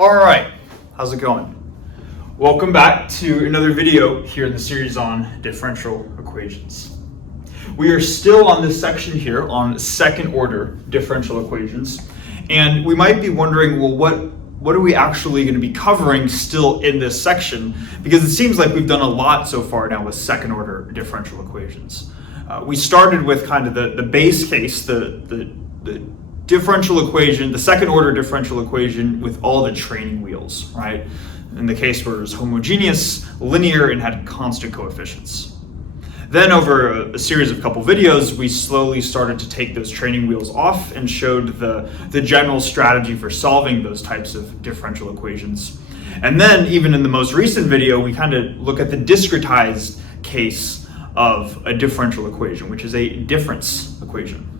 All right, how's it going? Welcome back to another video here in the series on differential equations. We are still on this section here on second order differential equations, and we might be wondering, well, what are we actually going to be covering still in this section? Because it seems like we've done a lot so far now with second order differential equations. We started with kind of the base case, the differential equation, the second order differential equation with all the training wheels, right? In the case where it was homogeneous, linear, and had constant coefficients. Then over a series of couple videos, we slowly started to take those training wheels off and showed the general strategy for solving those types of differential equations. And then even in the most recent video, we kind of look at the discretized case of a differential equation, which is a difference equation.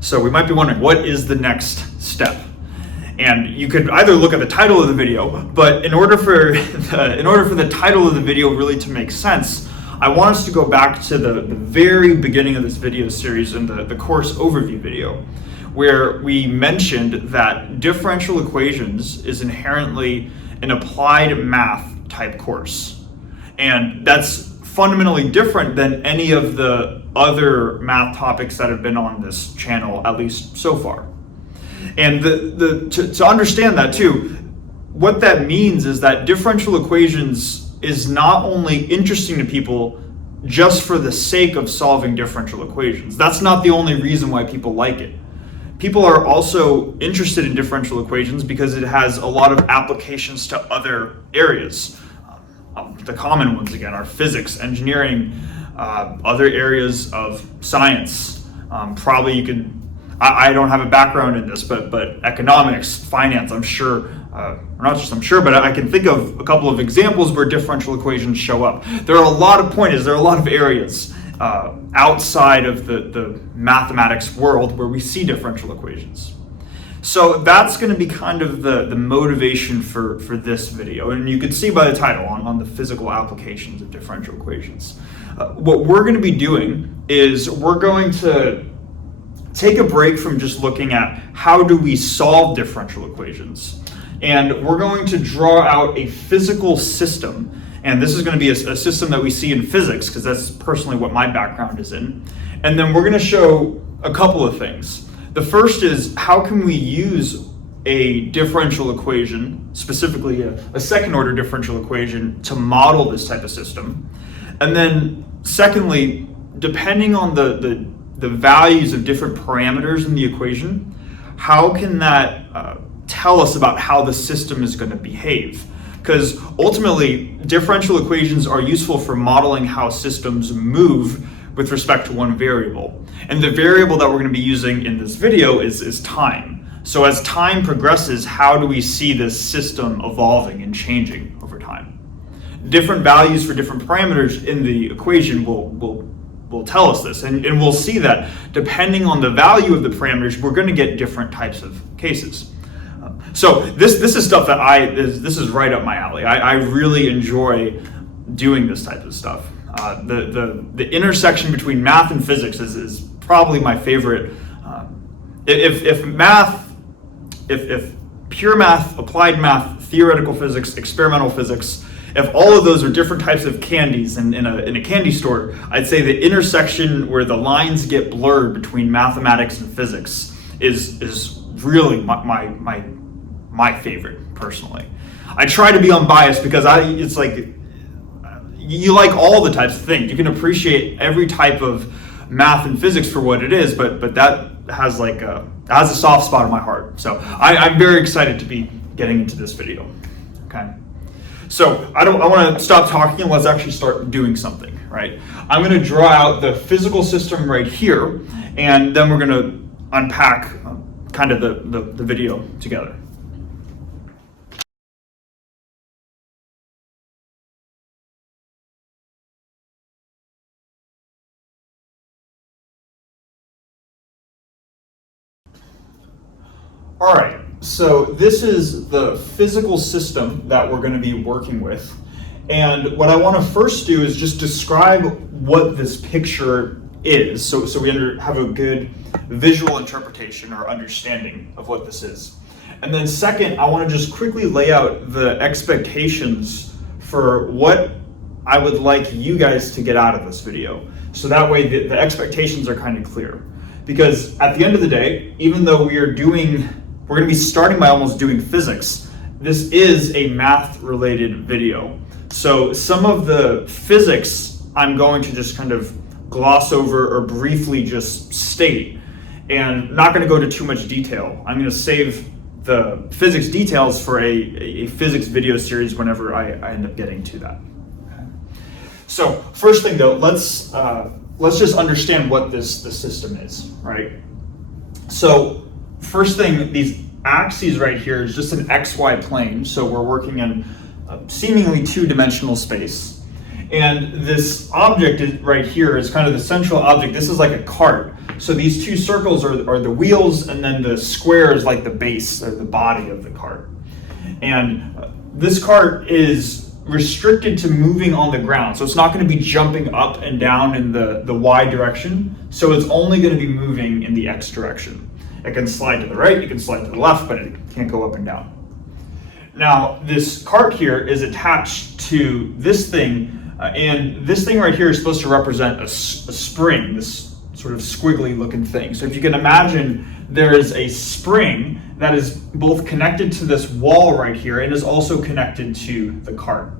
So we might be wondering, what is the next step? And you could either look at the title of the video, but in order for the title of the video really to make sense, I want us to go back to the very beginning of this video series in the course overview video, where we mentioned that differential equations is inherently an applied math type course. And that's fundamentally different than any of the other math topics that have been on this channel, at least so far. And to understand that too, what that means is that differential equations is not only interesting to people just for the sake of solving differential equations. That's not the only reason why people like it. People are also interested in differential equations because it has a lot of applications to other areas. The common ones, again, are physics, engineering, other areas of science. Probably you could, I don't have a background in this, but economics, finance, I'm sure, or not just I'm sure, but I can think of a couple of examples where differential equations show up. There are a lot of pointers, there are a lot of areas outside of the mathematics world where we see differential equations. So that's going to be kind of the motivation for this video. And you can see by the title on the physical applications of differential equations. What we're going to be doing is we're going to take a break from just looking at how do we solve differential equations. And we're going to draw out a physical system. And this is going to be a system that we see in physics, because that's personally what my background is in. And then we're going to show a couple of things. The first is, how can we use a differential equation, specifically a second order differential equation, to model this type of system? And then secondly, depending on the values of different parameters in the equation, how can that tell us about how the system is going to behave? Because ultimately, differential equations are useful for modeling how systems move with respect to one variable. And the variable that we're going to be using in this video is time. So as time progresses, how do we see this system evolving and changing over time? Different values for different parameters in the equation will tell us this. And we'll see that depending on the value of the parameters, we're going to get different types of cases. So this is stuff that this is right up my alley. I really enjoy doing this type of stuff. The intersection between math and physics is probably my favorite. If pure math, applied math, theoretical physics, experimental physics, if all of those are different types of candies in a candy store, I'd say the intersection where the lines get blurred between mathematics and physics is really my favorite personally. I try to be unbiased because it's like, you like all the types of things. You can appreciate every type of math and physics for what it is, but that has has a soft spot in my heart. So I'm very excited to be getting into this video. Okay. So I want to stop talking and let's actually start doing something, right? I'm going to draw out the physical system right here, and then we're going to unpack kind of the video together. All right, so this is the physical system that we're going to be working with. And what I want to first do is just describe what this picture is, so we have a good visual interpretation or understanding of what this is. And then second, I want to just quickly lay out the expectations for what I would like you guys to get out of this video. So that way the expectations are kind of clear. Because at the end of the day, even though we're going to be starting by almost doing physics, this is a math related video. So some of the physics I'm going to just kind of gloss over or briefly just state, and not going to go into too much detail. I'm going to save the physics details for a physics video series whenever I end up getting to that. Okay. So first thing though, let's just understand what this system is, right? So first thing, these axes right here is just an XY plane. So we're working in seemingly two-dimensional space. And this object right here is kind of the central object. This is like a cart. So these two circles are the wheels, and then the square is like the base or the body of the cart. And this cart is restricted to moving on the ground. So it's not going to be jumping up and down in the Y direction. So it's only going to be moving in the X direction. It can slide to the right, it can slide to the left, but it can't go up and down. Now, this cart here is attached to this thing, and this thing right here is supposed to represent a spring, this sort of squiggly looking thing. So if you can imagine, there is a spring that is both connected to this wall right here and is also connected to the cart.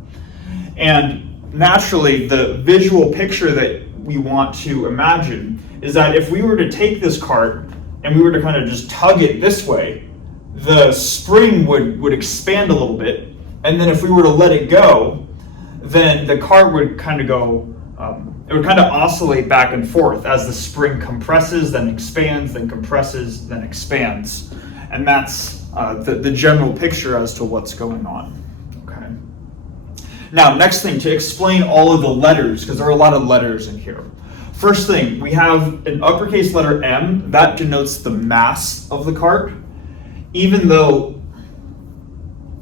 And naturally, the visual picture that we want to imagine is that if we were to take this cart and we were to kind of just tug it this way, the spring would expand a little bit, and then if we were to let it go, then the cart would kind of go, it would kind of oscillate back and forth as the spring compresses, then expands, then compresses, then expands. And that's the general picture as to what's going on. Okay. Now, next thing, to explain all of the letters, because there are a lot of letters in here. First thing, we have an uppercase letter M, that denotes the mass of the cart. Even though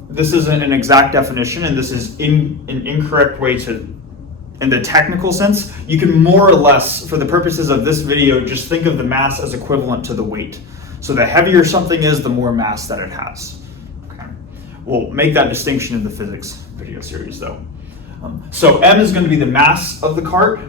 this isn't an exact definition and this is an incorrect way to, in the technical sense, you can more or less, for the purposes of this video, just think of the mass as equivalent to the weight. So the heavier something is, the more mass that it has. Okay. We'll make that distinction in the physics video series though. So M is going to be the mass of the cart.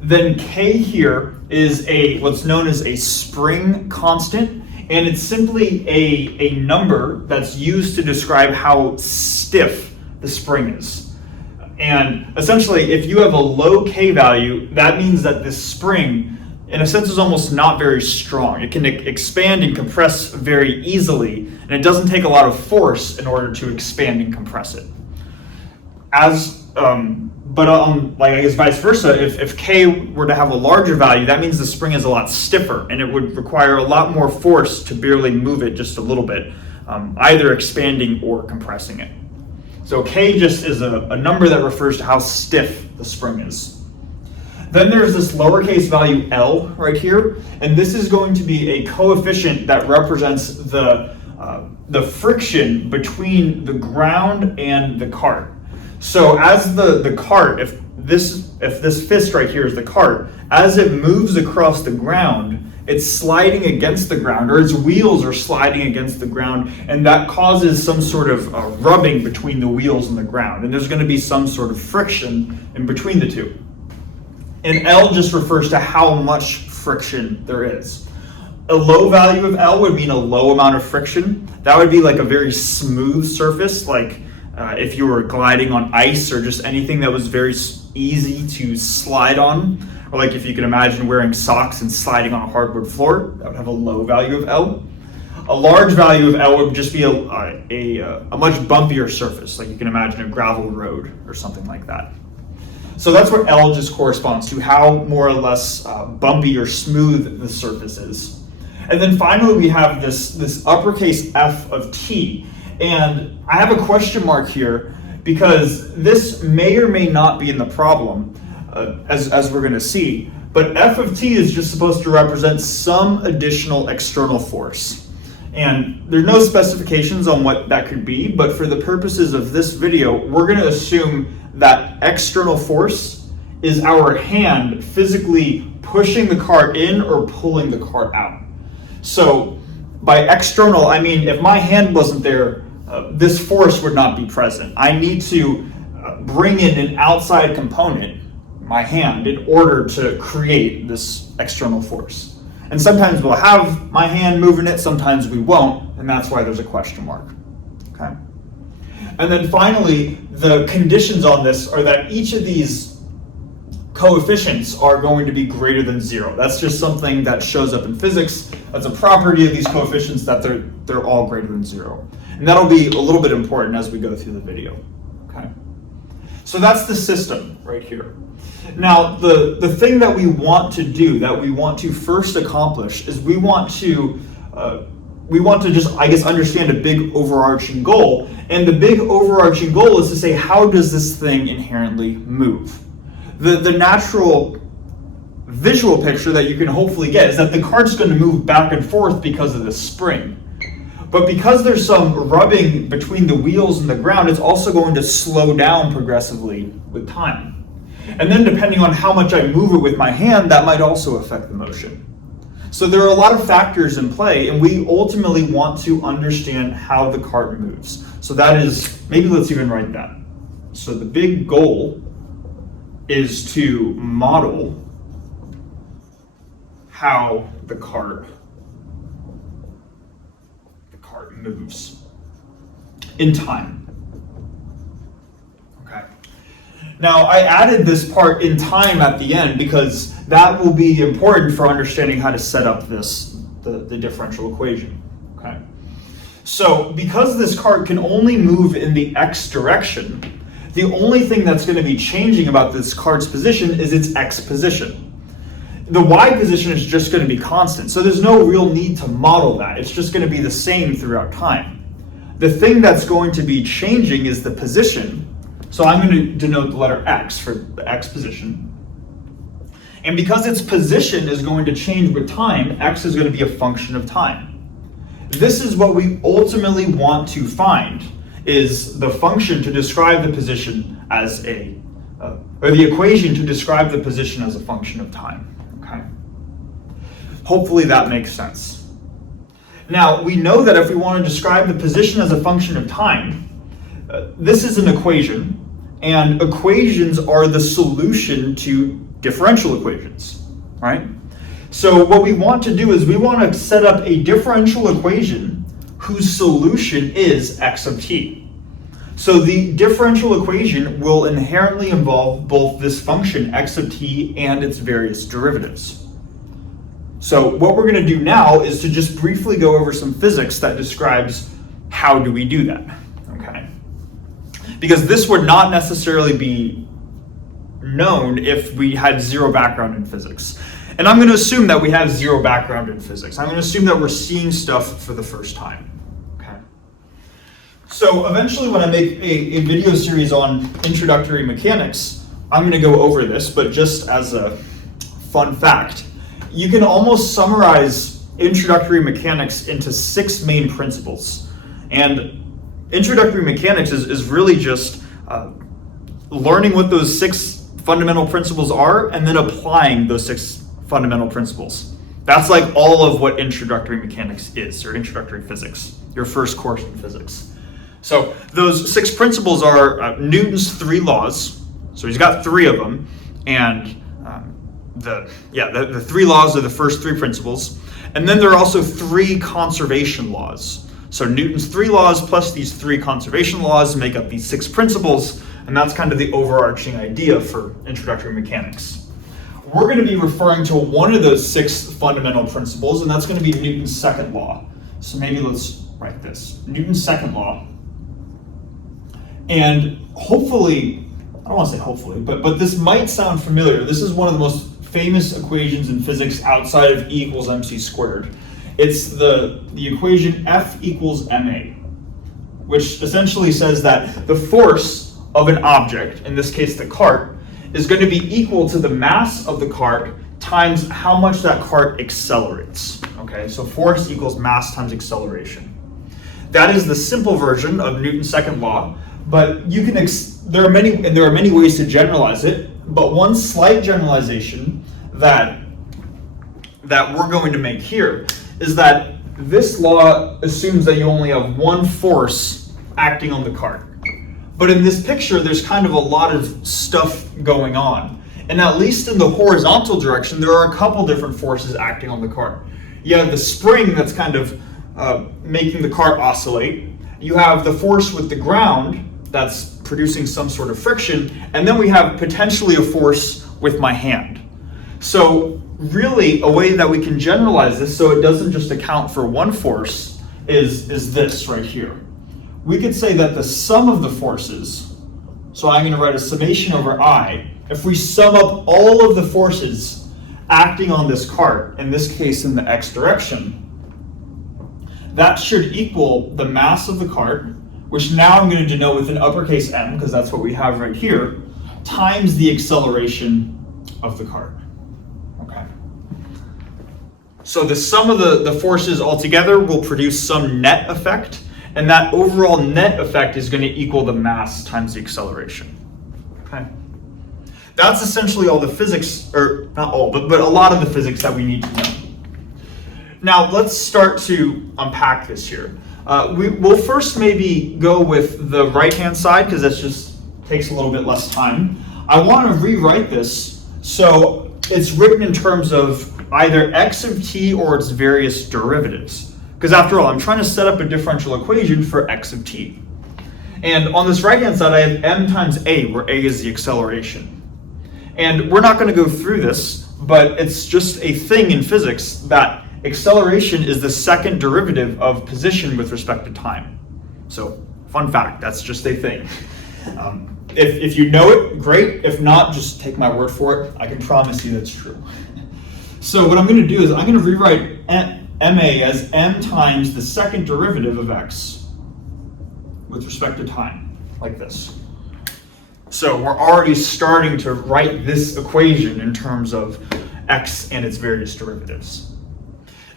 Then K here is what's known as a spring constant. And it's simply a number that's used to describe how stiff the spring is. And essentially, if you have a low K value, that means that this spring, in a sense, is almost not very strong. It can expand and compress very easily, and it doesn't take a lot of force in order to expand and compress it. Like I guess vice versa, if K were to have a larger value, that means the spring is a lot stiffer, and it would require a lot more force to barely move it just a little bit, either expanding or compressing it. So K just is a number that refers to how stiff the spring is. Then there's this lowercase value L right here, and this is going to be a coefficient that represents the friction between the ground and the cart. So as the cart, if this fist right here is the cart, as it moves across the ground, it's sliding against the ground, or its wheels are sliding against the ground, and that causes some sort of rubbing between the wheels and the ground, and there's going to be some sort of friction in between the two. And L just refers to how much friction there is. A low value of L would mean a low amount of friction. That would be like a very smooth surface, like if you were gliding on ice or just anything that was very easy to slide on, or like if you can imagine wearing socks and sliding on a hardwood floor, that would have a low value of L. A large value of L would just be a much bumpier surface, like you can imagine a gravel road or something like that. So that's what L just corresponds to, how more or less bumpy or smooth the surface is. And then finally we have this uppercase F of T. And I have a question mark here because this may or may not be in the problem, as we're going to see. But F of T is just supposed to represent some additional external force. And there's no specifications on what that could be, but for the purposes of this video, we're going to assume that external force is our hand physically pushing the cart in or pulling the cart out. So By external, I mean if my hand wasn't there, this force would not be present. I need to bring in an outside component, my hand, in order to create this external force. And sometimes we'll have my hand moving it, sometimes we won't, and that's why there's a question mark. Okay. And then finally, the conditions on this are that each of these coefficients are going to be greater than 0. That's just something that shows up in physics. That's a property of these coefficients, that they're all greater than 0. And that'll be a little bit important as we go through the video. Okay. So that's the system right here. Now, the thing that we want to do, that we want to first accomplish, is we want to just, I guess, understand a big overarching goal. And the big overarching goal is to say, how does this thing inherently move? The natural visual picture that you can hopefully get is that the cart's going to move back and forth because of the spring. But because there's some rubbing between the wheels and the ground, it's also going to slow down progressively with time. And then depending on how much I move it with my hand, that might also affect the motion. So there are a lot of factors in play, and we ultimately want to understand how the cart moves. So that is, maybe let's even write that. So the big goal is to model how the cart moves in time. Okay. Now I added this part in time at the end because that will be important for understanding how to set up the differential equation. Okay. So because this cart can only move in the x direction, the only thing that's going to be changing about this cart's position is its x position. The y position is just going to be constant, so there's no real need to model that. It's just going to be the same throughout time. The thing that's going to be changing is the position. So I'm going to denote the letter x for the x position. And because its position is going to change with time, x is going to be a function of time. This is what we ultimately want to find, is the function to describe the position as or the equation to describe the position as a function of time. Okay. Hopefully that makes sense. Now, we know that if we want to describe the position as a function of time, this is an equation, and equations are the solution to differential equations, right? So what we want to do is we want to set up a differential equation whose solution is x of t. So the differential equation will inherently involve both this function x of t and its various derivatives. So what we're going to do now is to just briefly go over some physics that describes how do we do that, okay? Because this would not necessarily be known if we had zero background in physics. And I'm going to assume that we have zero background in physics. I'm going to assume that we're seeing stuff for the first time. So eventually when I make a video series on introductory mechanics, I'm going to go over this, but just as a fun fact, you can almost summarize introductory mechanics into 6 main principles. And introductory mechanics is really just learning what those 6 fundamental principles are and then applying those 6 fundamental principles. That's like all of what introductory mechanics is, or introductory physics, your first course in physics. So those 6 principles are Newton's 3 laws. So he's got 3 of them, and the 3 laws are the first 3 principles. And then there are also 3 conservation laws. So Newton's 3 laws plus these 3 conservation laws make up these 6 principles, and that's kind of the overarching idea for introductory mechanics. We're going to be referring to one of those 6 fundamental principles, and that's going to be Newton's second law. So maybe let's write this. Newton's second law. And hopefully, I don't want to say hopefully, but this might sound familiar. This is one of the most famous equations in physics outside of E equals mc squared. It's the equation F equals ma, which essentially says that the force of an object, in this case the cart, is going to be equal to the mass of the cart times how much that cart accelerates. Okay, so force equals mass times acceleration. That is the simple version of Newton's second law. But you can there are many ways to generalize it, but one slight generalization that we're going to make here is that this law assumes that you only have one force acting on the cart. But in this picture, there's kind of a lot of stuff going on. And at least in the horizontal direction, there are a couple different forces acting on the cart. You have the spring that's kind of making the cart oscillate. You have the force with the ground that's producing some sort of friction. And then we have potentially a force with my hand. So really, a way that we can generalize this so it doesn't just account for one force is this right here. We could say that the sum of the forces, so I'm going to write a summation over I, if we sum up all of the forces acting on this cart, in this case in the x direction, that should equal the mass of the cart, which now I'm going to denote with an uppercase M, because that's what we have right here, times the acceleration of the cart. Okay. So the sum of the forces altogether will produce some net effect, and that overall net effect is going to equal the mass times the acceleration. Okay. That's essentially all the physics, or not all, but a lot of the physics that we need to know. Now let's start to unpack this here. We'll first maybe go with the right-hand side because that just takes a little bit less time. I want to rewrite this so it's written in terms of either x of t or its various derivatives. Because after all, I'm trying to set up a differential equation for x of t. And on this right-hand side, I have m times a, where a is the acceleration. And we're not going to go through this, but it's just a thing in physics that acceleration is the second derivative of position with respect to time. So, fun fact, that's just a thing. If you know it, great. If not, just take my word for it. I can promise you that's true. So what I'm going to do is I'm going to rewrite ma as m times the second derivative of x with respect to time, like this. So we're already starting to write this equation in terms of x and its various derivatives.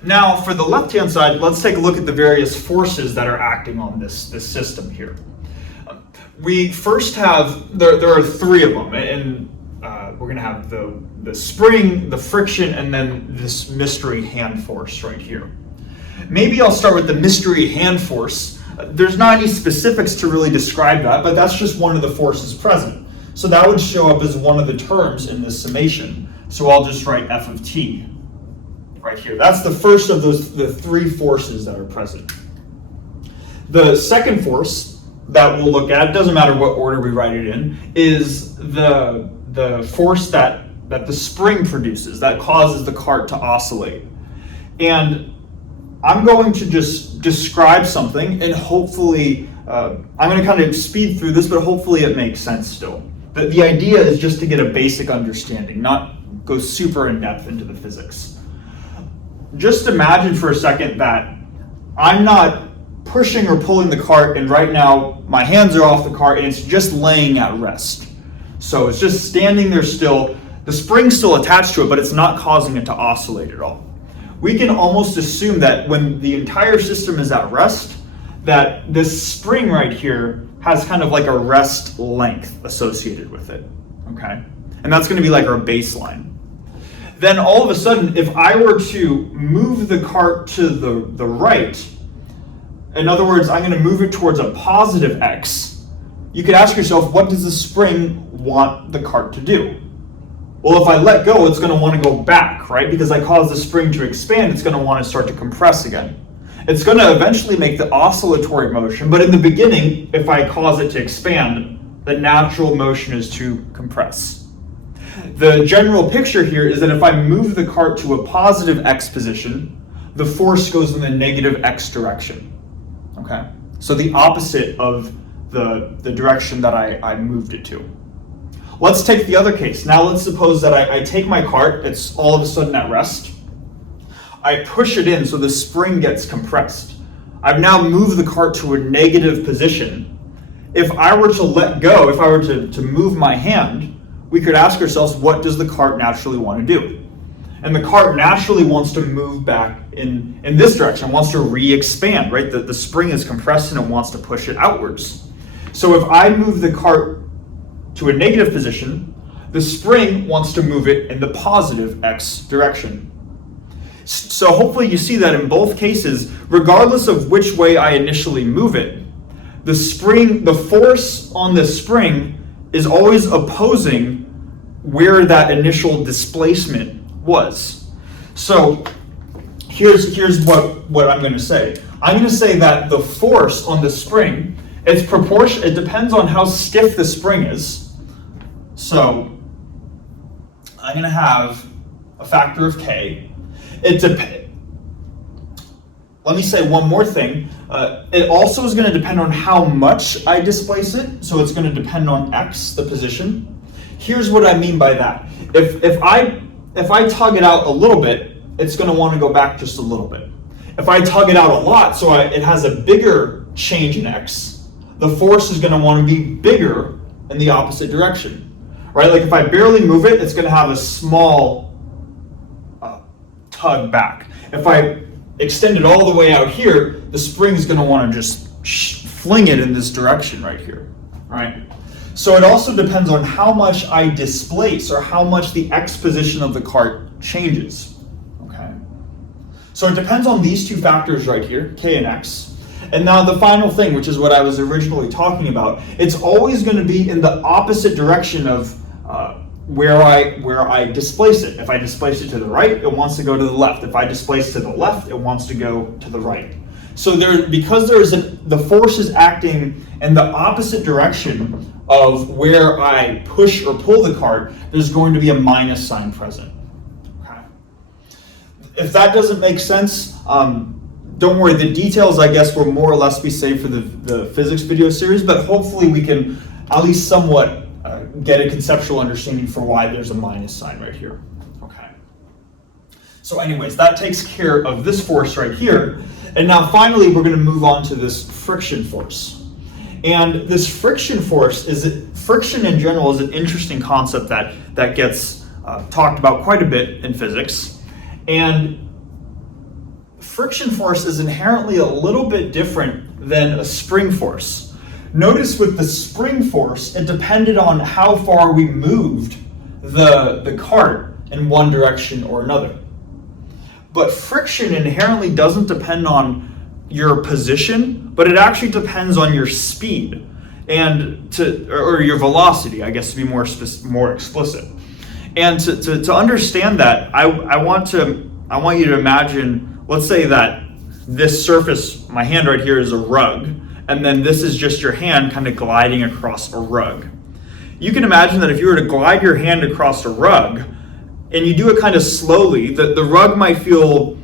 Now for the left-hand side, let's take a look at the various forces that are acting on this system here. We first have, there are three of them, and we're going to have the spring, the friction, and then this mystery hand force right here. Maybe I'll start with the mystery hand force. There's not any specifics to really describe that, but that's just one of the forces present. So that would show up as one of the terms in this summation. So I'll just write f of t right here. That's the first of the three forces that are present. The second force that we'll look at, it doesn't matter what order we write it in, is the force that the spring produces that causes the cart to oscillate. And I'm going to just describe something and hopefully, I'm going to kind of speed through this, but hopefully it makes sense still. The idea is just to get a basic understanding, not go super in depth into the physics. Just imagine for a second that I'm not pushing or pulling the cart, and right now my hands are off the cart and it's just laying at rest. So it's just standing there still. The spring's still attached to it, but it's not causing it to oscillate at all. We can almost assume that when the entire system is at rest, that this spring right here has kind of like a rest length associated with it, okay? And that's gonna be like our baseline. Then all of a sudden, if I were to move the cart to the right, in other words, I'm gonna move it towards a positive x, you could ask yourself, what does the spring want the cart to do? Well, if I let go, it's going to want to go back, right? Because I cause the spring to expand, it's going to want to start to compress again. It's going to eventually make the oscillatory motion, but in the beginning, if I cause it to expand, the natural motion is to compress. The general picture here is that if I move the cart to a positive x position, the force goes in the negative x direction, okay? So the opposite of the direction that I moved it to. Let's take the other case. Now let's suppose that I take my cart, it's all of a sudden at rest. I push it in so the spring gets compressed. I've now moved the cart to a negative position. If I were to let go, if I were to move my hand, we could ask ourselves, what does the cart naturally want to do? And the cart naturally wants to move back in this direction, wants to re-expand, right? The spring is compressed and it wants to push it outwards. So if I move the cart to a negative position, the spring wants to move it in the positive x direction. So hopefully you see that in both cases, regardless of which way I initially move it, the force on the spring is always opposing where that initial displacement was. So here's what I'm going to say. I'm going to say that the force on the spring, it depends on how stiff the spring is. So I'm going to have a factor of K. Let me say one more thing. It also is going to depend on how much I displace it. So it's going to depend on x, the position. Here's what I mean by that. If I tug it out a little bit, it's going to want to go back just a little bit. If I tug it out a lot, so it has a bigger change in x, the force is going to want to be bigger in the opposite direction, right? Like if I barely move it, it's going to have a small tug back. If I extend it all the way out here, the spring is going to want to just fling it in this direction right here, right? So it also depends on how much I displace or how much the x position of the cart changes, okay? So it depends on these two factors right here, k and x. And now the final thing, which is what I was originally talking about, it's always going to be in the opposite direction of where I displace it. If I displace it to the right, it wants to go to the left. If I displace to the left, it wants to go to the right. So because the force is acting in the opposite direction of where I push or pull the cart, there's going to be a minus sign present. Okay. If that doesn't make sense, don't worry. The details, I guess, will more or less be saved for the physics video series, but hopefully we can at least somewhat get a conceptual understanding for why there's a minus sign right here. Okay. So anyways, that takes care of this force right here. And now finally, we're going to move on to this friction force. And this friction force, friction in general is an interesting concept that gets talked about quite a bit in physics. And friction force is inherently a little bit different than a spring force. Notice with the spring force, it depended on how far we moved the cart in one direction or another. But friction inherently doesn't depend on your position, but it actually depends on your speed or your velocity, I guess, to be more explicit. And to understand that, I want you to imagine, let's say that this surface, my hand right here, is a rug, and then this is just your hand kind of gliding across a rug. You can imagine that if you were to glide your hand across a rug, and you do it kind of slowly, the rug might feel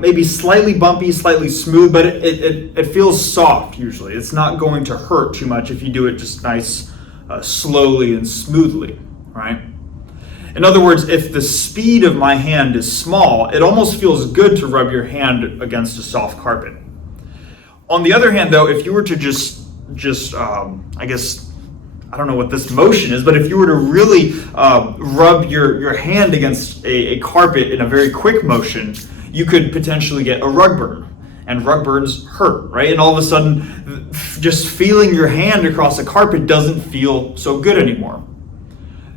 maybe slightly bumpy, slightly smooth, but it feels soft usually. It's not going to hurt too much if you do it just nice, slowly and smoothly, right? In other words, if the speed of my hand is small, it almost feels good to rub your hand against a soft carpet. On the other hand, though, if you were to just I guess, I don't know what this motion is, but if you were to really rub your hand against a carpet in a very quick motion, you could potentially get a rug burn. And rug burns hurt, right? And all of a sudden, just feeling your hand across a carpet doesn't feel so good anymore.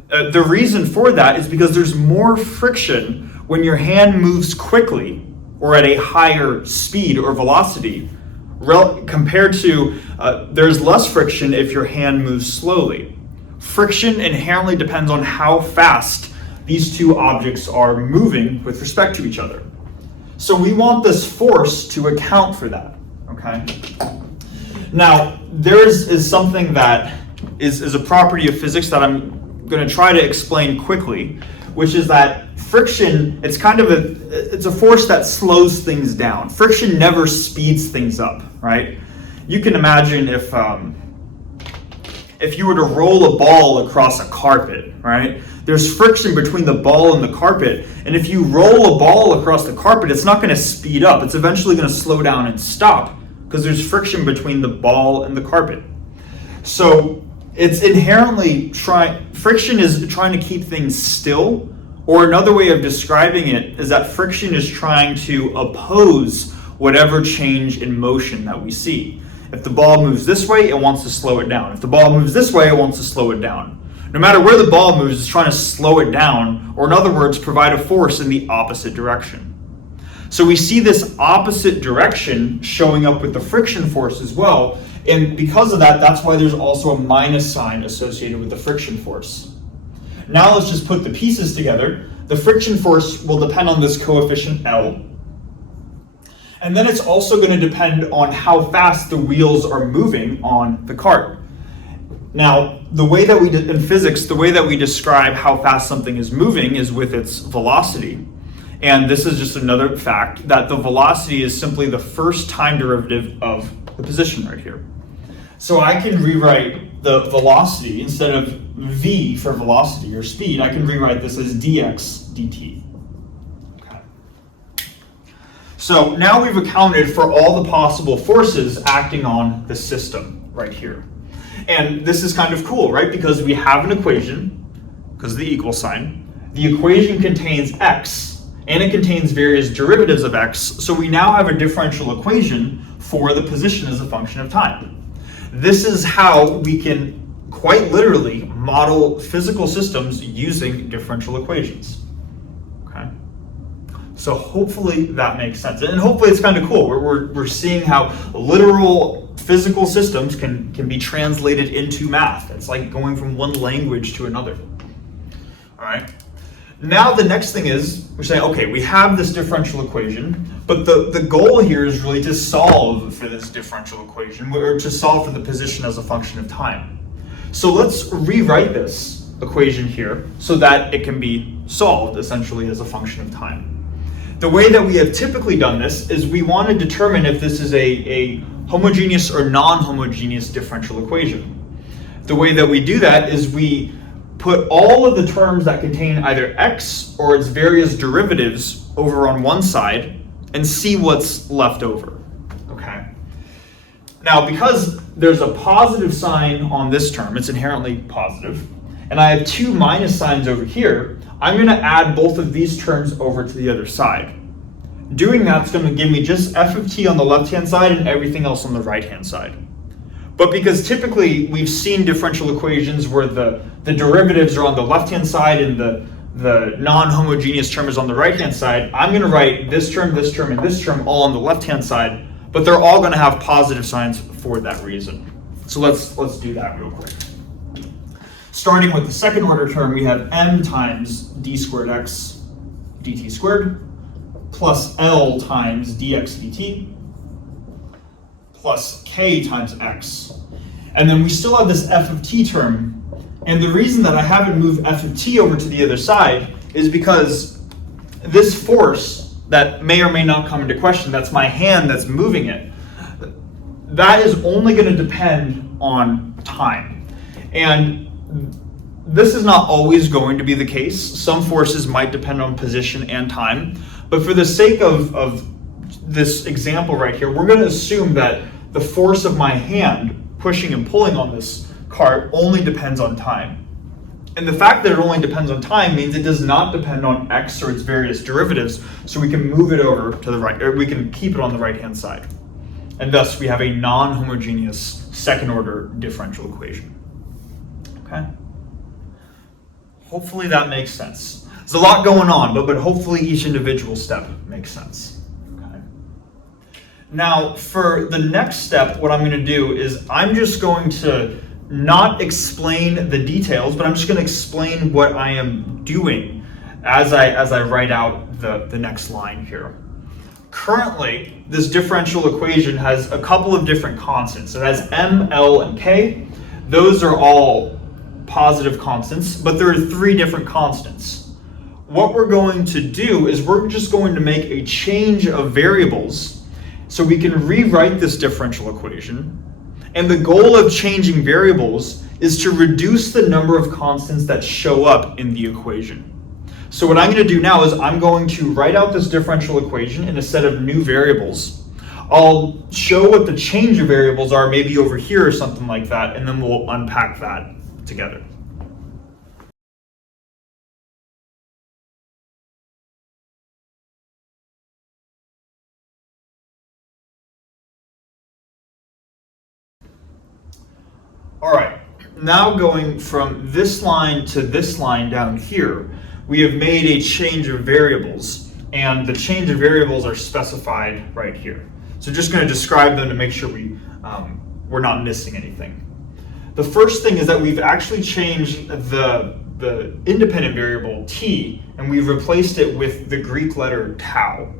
The reason for that is because there's more friction when your hand moves quickly or at a higher speed or velocity compared to there's less friction if your hand moves slowly. Friction inherently depends on how fast these two objects are moving with respect to each other. So we want this force to account for that, okay? Now, there is something that is a property of physics that I'm going to try to explain quickly, which is that friction, it's a force that slows things down. Friction never speeds things up, right? You can imagine if you were to roll a ball across a carpet, right? There's friction between the ball and the carpet, and if you roll a ball across the carpet, it's not going to speed up. It's eventually going to slow down and stop because there's friction between the ball and the carpet. So it's inherently friction is trying to keep things still, or another way of describing it is that friction is trying to oppose whatever change in motion that we see. If the ball moves this way, it wants to slow it down. If the ball moves this way, it wants to slow it down. No matter where the ball moves, it's trying to slow it down, or in other words, provide a force in the opposite direction. So we see this opposite direction showing up with the friction force as well. And because of that, that's why there's also a minus sign associated with the friction force. Now let's just put the pieces together. The friction force will depend on this coefficient L. And then it's also going to depend on how fast the wheels are moving on the cart. Now, the way that in physics, the way that we describe how fast something is moving is with its velocity. And this is just another fact that the velocity is simply the first time derivative of the position right here. So I can rewrite the velocity, instead of v for velocity or speed, I can rewrite this as dx dt. Okay. So now we've accounted for all the possible forces acting on the system right here. And this is kind of cool, right? Because we have an equation, because of the equal sign. The equation contains x, and it contains various derivatives of x, so we now have a differential equation for the position as a function of time. This is how we can quite literally model physical systems using differential equations. Okay? So hopefully that makes sense. And hopefully it's kind of cool. We're seeing how literal physical systems can be translated into math. It's like going from one language to another. All right? Now the next thing is, we're saying, okay, we have this differential equation, but the goal here is really to solve for this differential equation, or to solve for the position as a function of time. So let's rewrite this equation here so that it can be solved essentially as a function of time. The way that we have typically done this is we want to determine if this is a homogeneous or non-homogeneous differential equation. The way that we do that is we put all of the terms that contain either x or its various derivatives over on one side and see what's left over. Okay. Now, because there's a positive sign on this term, it's inherently positive, and I have two minus signs over here, I'm going to add both of these terms over to the other side. Doing that's going to give me just f of t on the left-hand side and everything else on the right-hand side. But because typically we've seen differential equations where the derivatives are on the left-hand side and the non-homogeneous term is on the right-hand side, I'm going to write this term, and this term all on the left-hand side, but they're all going to have positive signs for that reason. So let's do that real quick. Starting with the second order term, we have m times d squared x dt squared plus L times dx dt plus k times x. And then we still have this f of t term. And the reason that I haven't moved f of t over to the other side is because this force that may or may not come into question, that's my hand that's moving it, that is only going to depend on time. And this is not always going to be the case. Some forces might depend on position and time. But for the sake of this example right here, we're going to assume that the force of my hand pushing and pulling on this cart only depends on time. And the fact that it only depends on time means it does not depend on x or its various derivatives, so we can move it over to the right, or we can keep it on the right-hand side. And thus we have a non-homogeneous second-order differential equation. Okay? Hopefully that makes sense. There's a lot going on, but hopefully each individual step makes sense. Okay. Now, for the next step, what I'm going to do is I'm just going to not explain the details, but I'm just going to explain what I am doing as I write out the next line here. Currently, this differential equation has a couple of different constants. It has m, l, and k. Those are all positive constants, but there are three different constants. What we're going to do is we're just going to make a change of variables so we can rewrite this differential equation. And the goal of changing variables is to reduce the number of constants that show up in the equation. So what I'm going to do now is I'm going to write out this differential equation in a set of new variables. I'll show what the change of variables are, maybe over here or something like that, and then we'll unpack that together. All right, now going from this line to this line down here, we have made a change of variables. and the change of variables are specified right here. So just going to describe them to make sure we're not missing anything. The first thing is that we've actually changed the independent variable t, and we've replaced it with the Greek letter tau.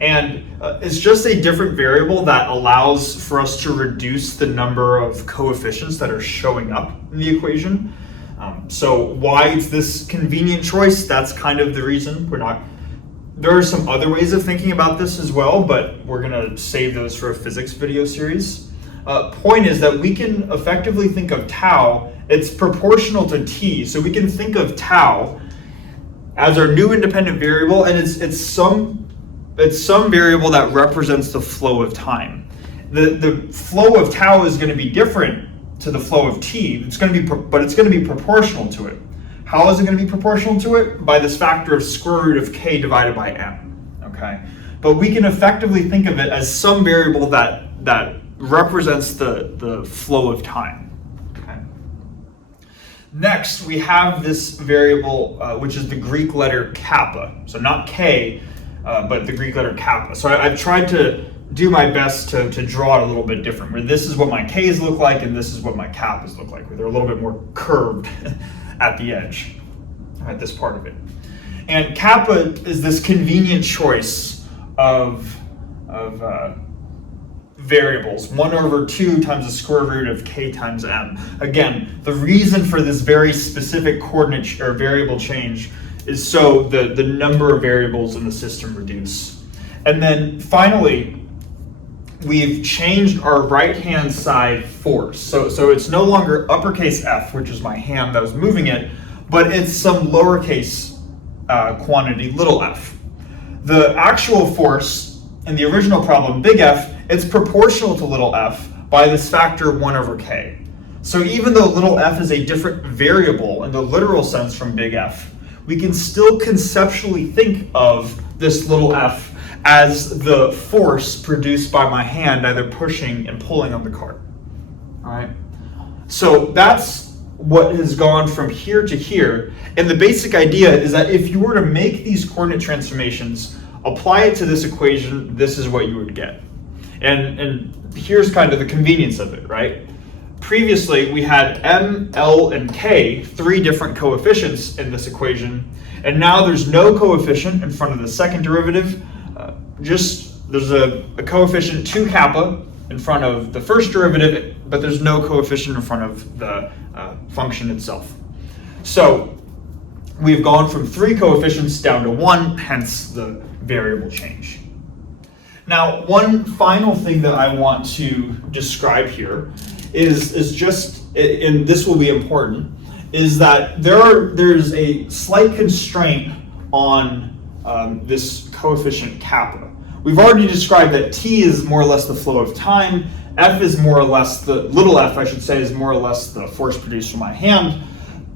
And it's just a different variable that allows for us to reduce the number of coefficients that are showing up in the equation. So why it's this convenient choice, that's kind of the reason. There are some other ways of thinking about this as well, but we're gonna save those for a physics video series. Point is that we can effectively think of tau, it's proportional to t, so we can think of tau as our new independent variable, and it's some variable that represents the flow of time. The flow of tau is going to be different to the flow of t. But it's going to be proportional to it. How is it going to be proportional to it? By this factor of square root of k divided by m. Okay, but we can effectively think of it as some variable that represents the flow of time. Okay. Next, we have this variable which is the Greek letter kappa. So not k. But the Greek letter kappa. So I've tried to do my best to draw it a little bit different, where this is what my k's look like and this is what my kappas look like, where they're a little bit more curved at the edge, at this part of it. And kappa is this convenient choice of variables, 1 over 2 times the square root of k times m. Again, the reason for this very specific coordinate or variable change is so the number of variables in the system reduce. And then finally, we've changed our right-hand side force. So it's no longer uppercase F, which is my hand that was moving it, but it's some lowercase quantity, little f. The actual force in the original problem, big F, it's proportional to little f by this factor 1 over k. So even though little f is a different variable in the literal sense from big F, we can still conceptually think of this little f as the force produced by my hand either pushing and pulling on the cart. All right. So that's what has gone from here to here. And the basic idea is that if you were to make these coordinate transformations, apply it to this equation, this is what you would get. And here's kind of the convenience of it, right? Previously, we had m, l, and k, 3 different coefficients in this equation, and now there's no coefficient in front of the second derivative. There's a coefficient 2 kappa in front of the first derivative, but there's no coefficient in front of the function itself. So we've gone from 3 coefficients down to 1, hence the variable change. Now, one final thing that I want to describe here is just, and this will be important, is that there's a slight constraint on this coefficient kappa. We've already described that t is more or less the flow of time, f is more or less little f I should say, is more or less the force produced from my hand.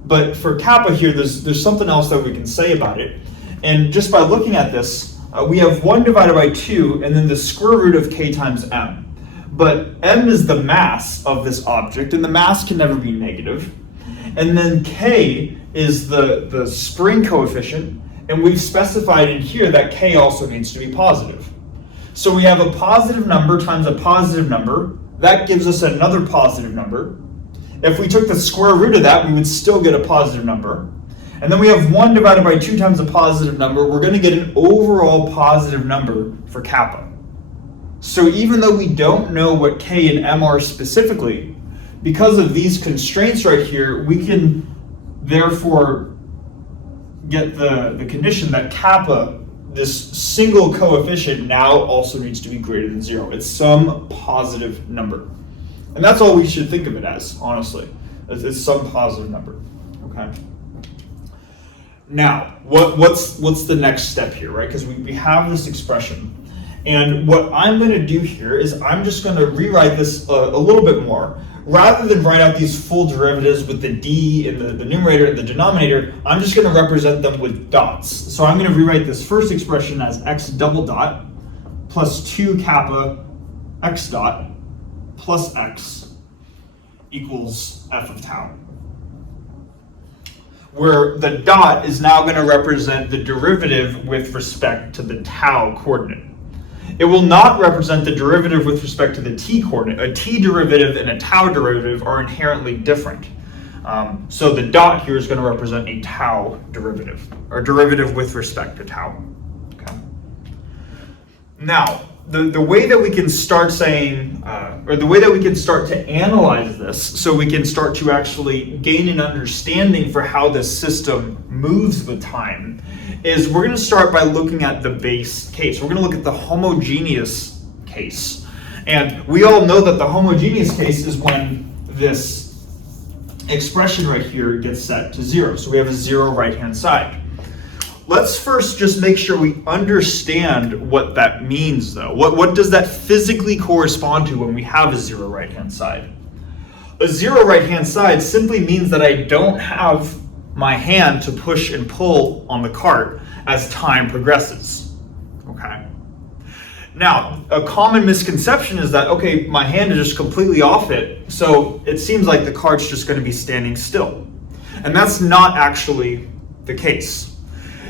But for kappa here, there's something else that we can say about it. And just by looking at this, we have 1 divided by 2 and then the square root of k times m. But m is the mass of this object, and the mass can never be negative. And then k is the spring coefficient, and we've specified in here that k also needs to be positive. So we have a positive number times a positive number. That gives us another positive number. If we took the square root of that, we would still get a positive number. And then we have 1 divided by 2 times a positive number. We're going to get an overall positive number for kappa. So even though we don't know what k and m are specifically, because of these constraints right here, we can therefore get the condition that kappa, this single coefficient, now also needs to be greater than 0. It's some positive number. And that's all we should think of it as, honestly. It's some positive number. Okay. Now, what's the next step here, right? Because we have this expression. And what I'm going to do here is I'm just going to rewrite this a little bit more. Rather than write out these full derivatives with the d in the numerator and the denominator, I'm just going to represent them with dots. So I'm going to rewrite this first expression as x double dot plus 2 kappa x dot plus x equals f of tau. where the dot is now going to represent the derivative with respect to the tau coordinate. It will not represent the derivative with respect to the t coordinate. A t derivative and a tau derivative are inherently different. So the dot here is going to represent a tau derivative, or derivative with respect to tau. Okay. Now, the way that we can start saying, or the way that we can start to analyze this, so we can start to actually gain an understanding for how this system moves with time, is we're going to start by looking at the base case. We're going to look at the homogeneous case. And we all know that the homogeneous case is when this expression right here gets set to 0. So we have a 0 right-hand side. Let's first just make sure we understand what that means, though. What does that physically correspond to when we have a 0 right-hand side? A 0 right-hand side simply means that I don't have my hand to push and pull on the cart as time progresses. Okay. Now, a common misconception is that, okay, my hand is just completely off it, so it seems like the cart's just going to be standing still. And that's not actually the case.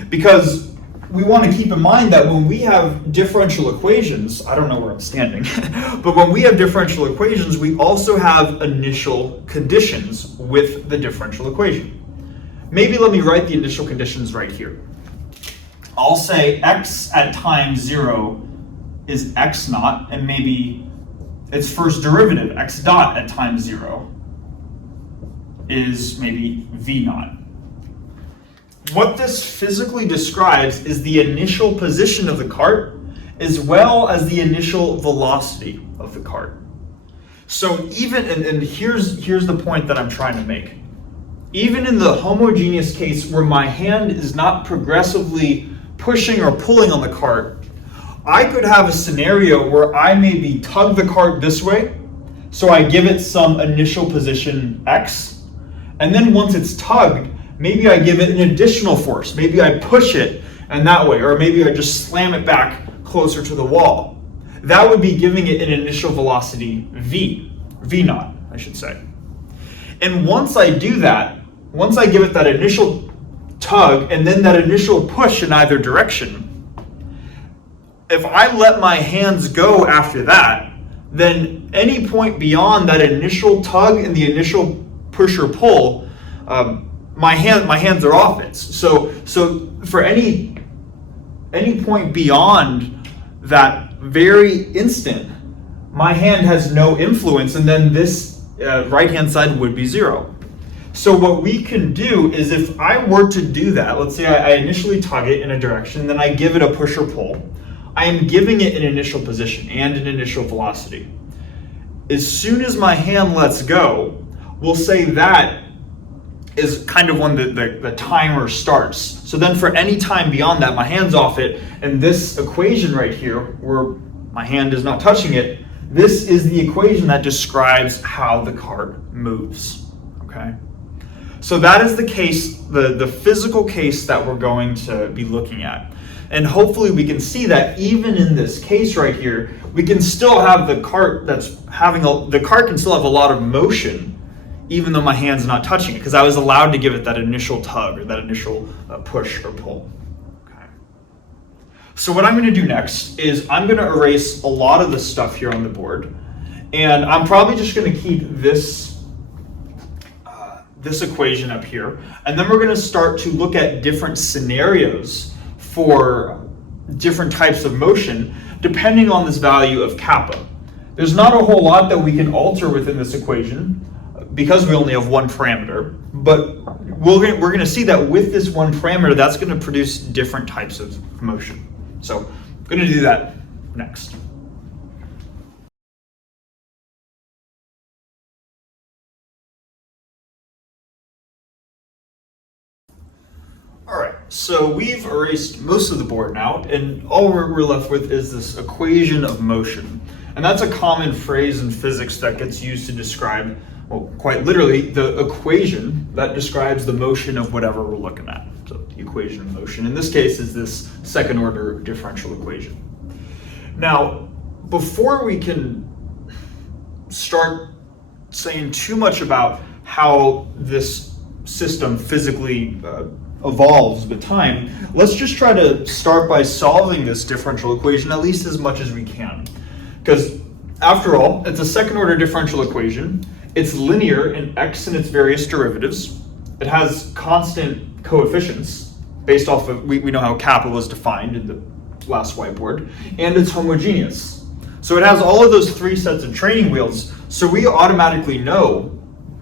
Because we want to keep in mind that when we have differential equations, I don't know where I'm standing, but when we have differential equations, we also have initial conditions with the differential equation. Maybe let me write the initial conditions right here. I'll say x at time 0 is x naught, and maybe its first derivative, x dot at time 0, is maybe v naught. What this physically describes is the initial position of the cart as well as the initial velocity of the cart. So even, and here's the point that I'm trying to make. Even in the homogeneous case where my hand is not progressively pushing or pulling on the cart, I could have a scenario where I maybe tug the cart this way, so I give it some initial position x, and then once it's tugged, maybe I give it an additional force. Maybe I push it and that way, or maybe I just slam it back closer to the wall. That would be giving it an initial velocity v naught, I should say. And once I do that, once I give it that initial tug and then that initial push in either direction, if I let my hands go after that, then any point beyond that initial tug and the initial push or pull, my hands are off it. So for any point beyond that very instant, my hand has no influence, and then this right-hand side would be 0. So what we can do is, if I were to do that, let's say I initially tug it in a direction, then I give it a push or pull, I am giving it an initial position and an initial velocity. As soon as my hand lets go, we'll say that is kind of when the timer starts. So then for any time beyond that, my hand's off it, and this equation right here, where my hand is not touching it, this is the equation that describes how the cart moves, okay? So that is the case, the physical case that we're going to be looking at. And hopefully we can see that even in this case right here, we can still have the cart the cart can still have a lot of motion, even though my hand's not touching it, because I was allowed to give it that initial tug or that initial push or pull. Okay. So what I'm going to do next is I'm going to erase a lot of the stuff here on the board, and I'm probably just going to keep this equation up here, and then we're going to start to look at different scenarios for different types of motion depending on this value of kappa. There's not a whole lot that we can alter within this equation, because we only have one parameter, but we're going to see that with this one parameter, that's going to produce different types of motion. So I'm going to do that next. All right, so we've erased most of the board now, and all we're left with is this equation of motion. And that's a common phrase in physics that gets used to describe, well, quite literally, the equation that describes the motion of whatever we're looking at. So the equation of motion, in this case, is this second order differential equation. Now, before we can start saying too much about how this system physically evolves with time, let's just try to start by solving this differential equation at least as much as we can. Because after all, it's a second order differential equation. It's linear in x and its various derivatives. It has constant coefficients based off of, we know how kappa was defined in the last whiteboard, and it's homogeneous. So it has all of those three sets of training wheels, so we automatically know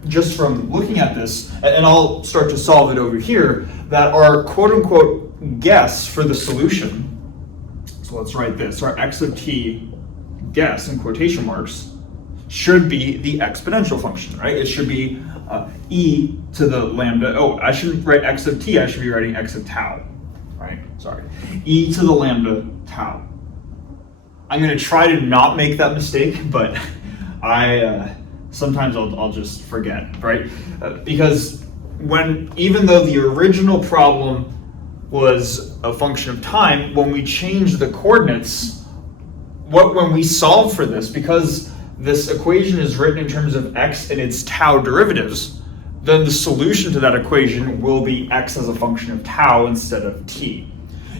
just from looking at this, and I'll start to solve it over here, that our quote-unquote guess for the solution, so let's write this, our x of t guess in quotation marks, should be the exponential function, right? It should be e to the lambda, oh, I shouldn't write x of t, I should be writing x of tau, right? Sorry. E to the lambda tau. I'm gonna try to not make that mistake, but sometimes I'll just forget, right? Because even though the original problem was a function of time, when we change the coordinates, when we solve for this, because this equation is written in terms of x and its tau derivatives, then the solution to that equation will be x as a function of tau instead of t.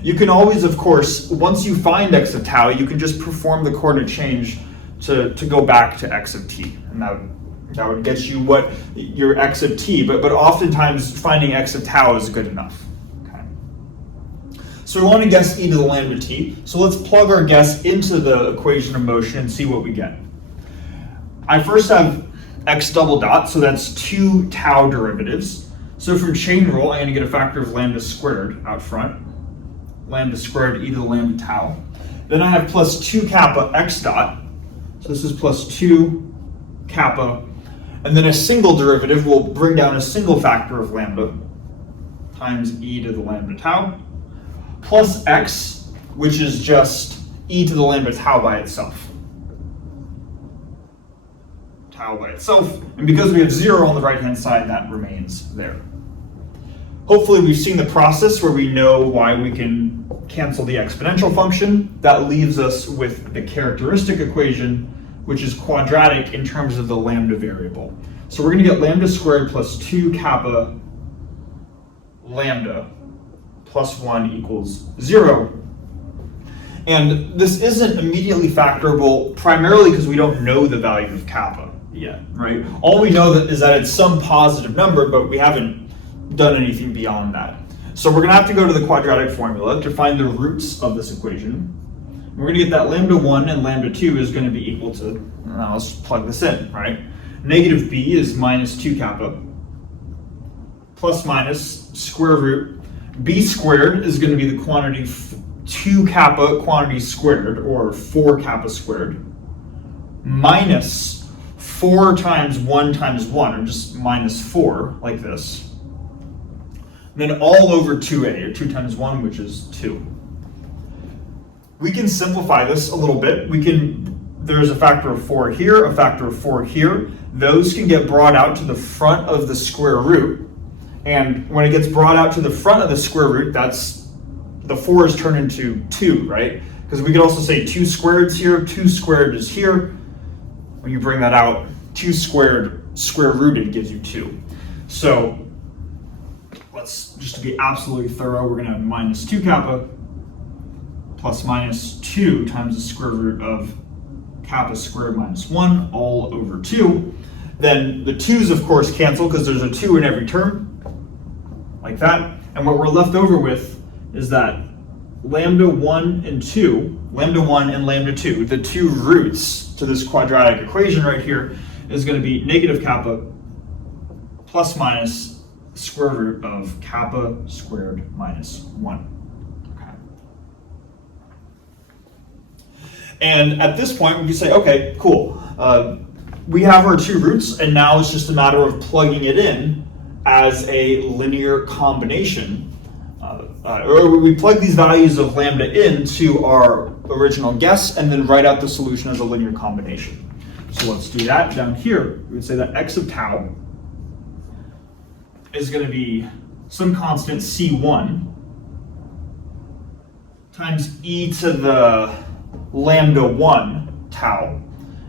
You can always, of course, once you find x of tau, you can just perform the coordinate change to go back to x of t, and that would get you what your x of t, but oftentimes finding x of tau is good enough. Okay. So we want to guess e to the lambda t, so let's plug our guess into the equation of motion and see what we get. I first have x double dot, so that's 2 tau derivatives. So from chain rule, I'm going to get a factor of lambda squared out front. Lambda squared e to the lambda tau. Then I have plus 2 kappa x dot. So this is plus 2 kappa. And then a single derivative will bring down a single factor of lambda times e to the lambda tau. Plus x, which is just e to the lambda tau by itself. Tau by itself, and because we have 0 on the right hand side, that remains there. Hopefully we've seen the process where we know why we can cancel the exponential function. That leaves us with the characteristic equation, which is quadratic in terms of the lambda variable. So we're going to get lambda squared plus 2 kappa lambda plus 1 equals 0. And this isn't immediately factorable primarily because we don't know the value of kappa yet, right? All we know is that it's some positive number, but we haven't done anything beyond that. So we're going to have to go to the quadratic formula to find the roots of this equation. We're going to get that lambda 1 and lambda 2 is going to be equal to, now let's plug this in, right? Negative b is minus 2 kappa plus minus square root. B squared is going to be the quantity 2 kappa quantity squared, or 4 kappa squared, minus 4 times 1 times 1, or just minus 4, like this. And then all over 2a, or 2 times 1, which is 2. We can simplify this a little bit. There's a factor of 4 here, a factor of 4 here. Those can get brought out to the front of the square root. And when it gets brought out to the front of the square root, that's the 4 is turned into 2, right? Because we could also say 2 squared is here, 2 squared is here. When you bring that out, 2 squared square rooted gives you 2. So let's, just to be absolutely thorough, we're going to have minus 2 kappa plus minus 2 times the square root of kappa squared minus 1 all over 2. Then the 2's of course cancel because there's a 2 in every term, like that. And what we're left over with is that lambda 1 and 2, lambda 1 and lambda 2, the 2 roots to this quadratic equation right here, is going to be negative kappa plus minus square root of kappa squared minus 1. And at this point, we can say, okay, cool. We have our 2 roots, and now it's just a matter of plugging it in as a linear combination. Or we plug these values of lambda into our original guess, and then write out the solution as a linear combination. So let's do that. Down here, we would say that x of tau is going to be some constant c1 times e to the lambda 1 tau,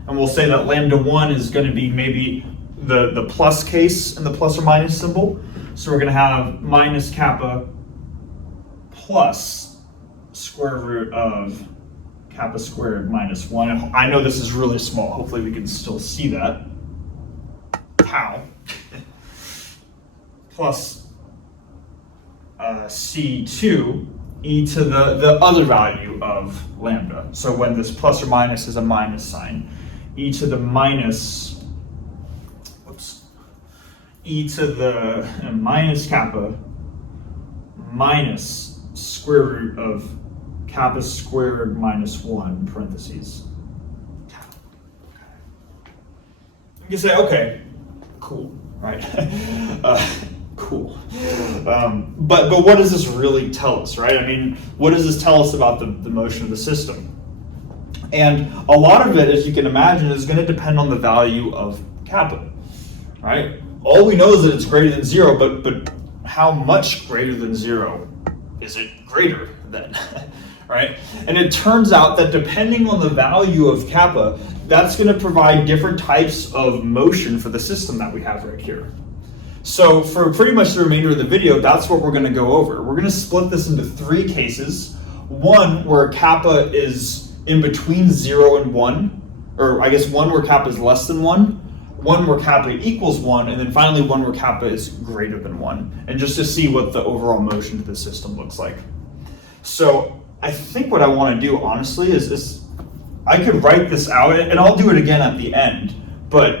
and we'll say that lambda 1 is going to be maybe the plus case in the plus or minus symbol. So we're going to have minus kappa plus square root of kappa squared minus 1. I know this is really small. Hopefully we can still see that. Tau plus C2 e to the other value of lambda. So when this plus or minus is a minus sign, e to the minus, e to the minus kappa minus square root of kappa squared minus 1 parentheses. You can say, okay, cool, right? Cool. But what does this really tell us, right? I mean, what does this tell us about the motion of the system? And a lot of it, as you can imagine, is going to depend on the value of kappa, right? All we know is that it's greater than 0, but how much greater than 0 is it greater than, right? And it turns out that depending on the value of kappa, that's going to provide different types of motion for the system that we have right here. So for pretty much the remainder of the video, that's what we're going to go over. We're going to split this into 3 cases. One where kappa is in between 0 and 1, or I guess one where kappa is less than 1, one where kappa equals 1, and then finally one where kappa is greater than 1, and just to see what the overall motion of the system looks like. So I think what I want to do, honestly, is I could write this out, and I'll do it again at the end, but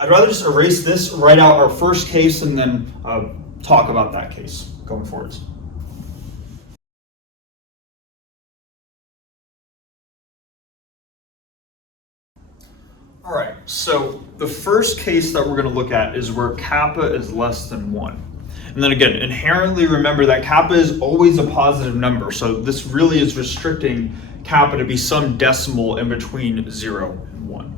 I'd rather just erase this, write out our first case, and then talk about that case going forwards. All right, so the first case that we're going to look at is where kappa is less than 1. And then again, inherently remember that kappa is always a positive number, so this really is restricting kappa to be some decimal in between 0 and 1.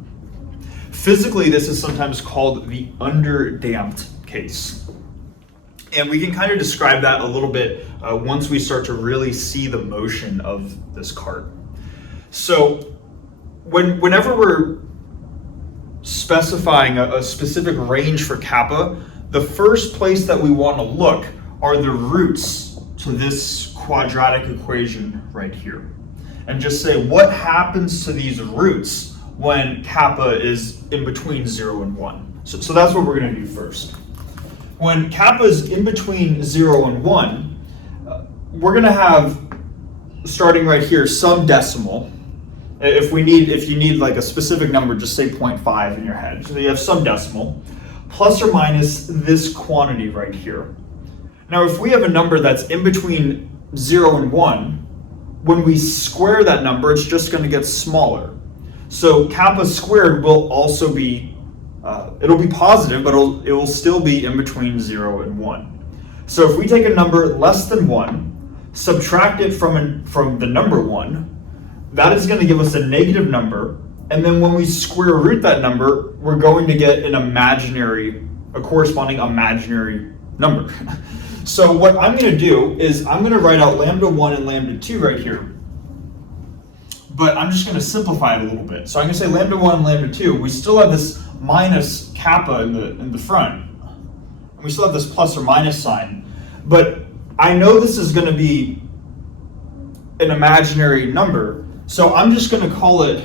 Physically, this is sometimes called the underdamped case. And we can kind of describe that a little bit once we start to really see the motion of this cart. So whenever we're specifying a specific range for kappa, the first place that we want to look are the roots to this quadratic equation right here. And just say, what happens to these roots when kappa is in between 0 and 1. So that's what we're going to do first. When kappa is in between 0 and 1, we're going to have, starting right here, some decimal. If you need like a specific number, just say 0.5 in your head. So you have some decimal, plus or minus this quantity right here. Now, if we have a number that's in between 0 and 1, when we square that number, it's just going to get smaller. So kappa squared will also be, it'll be positive, but it will still be in between 0 and 1. So if we take a number less than 1, subtract it from the number 1, that is going to give us a negative number, and then when we square root that number, we're going to get a corresponding imaginary number. So what I'm going to do is I'm going to write out lambda 1 and lambda 2 right here. But I'm just going to simplify it a little bit. So I'm going to say lambda 1 and lambda 2. We still have this minus kappa in the front. And we still have this plus or minus sign. But I know this is going to be an imaginary number. So I'm just going to call it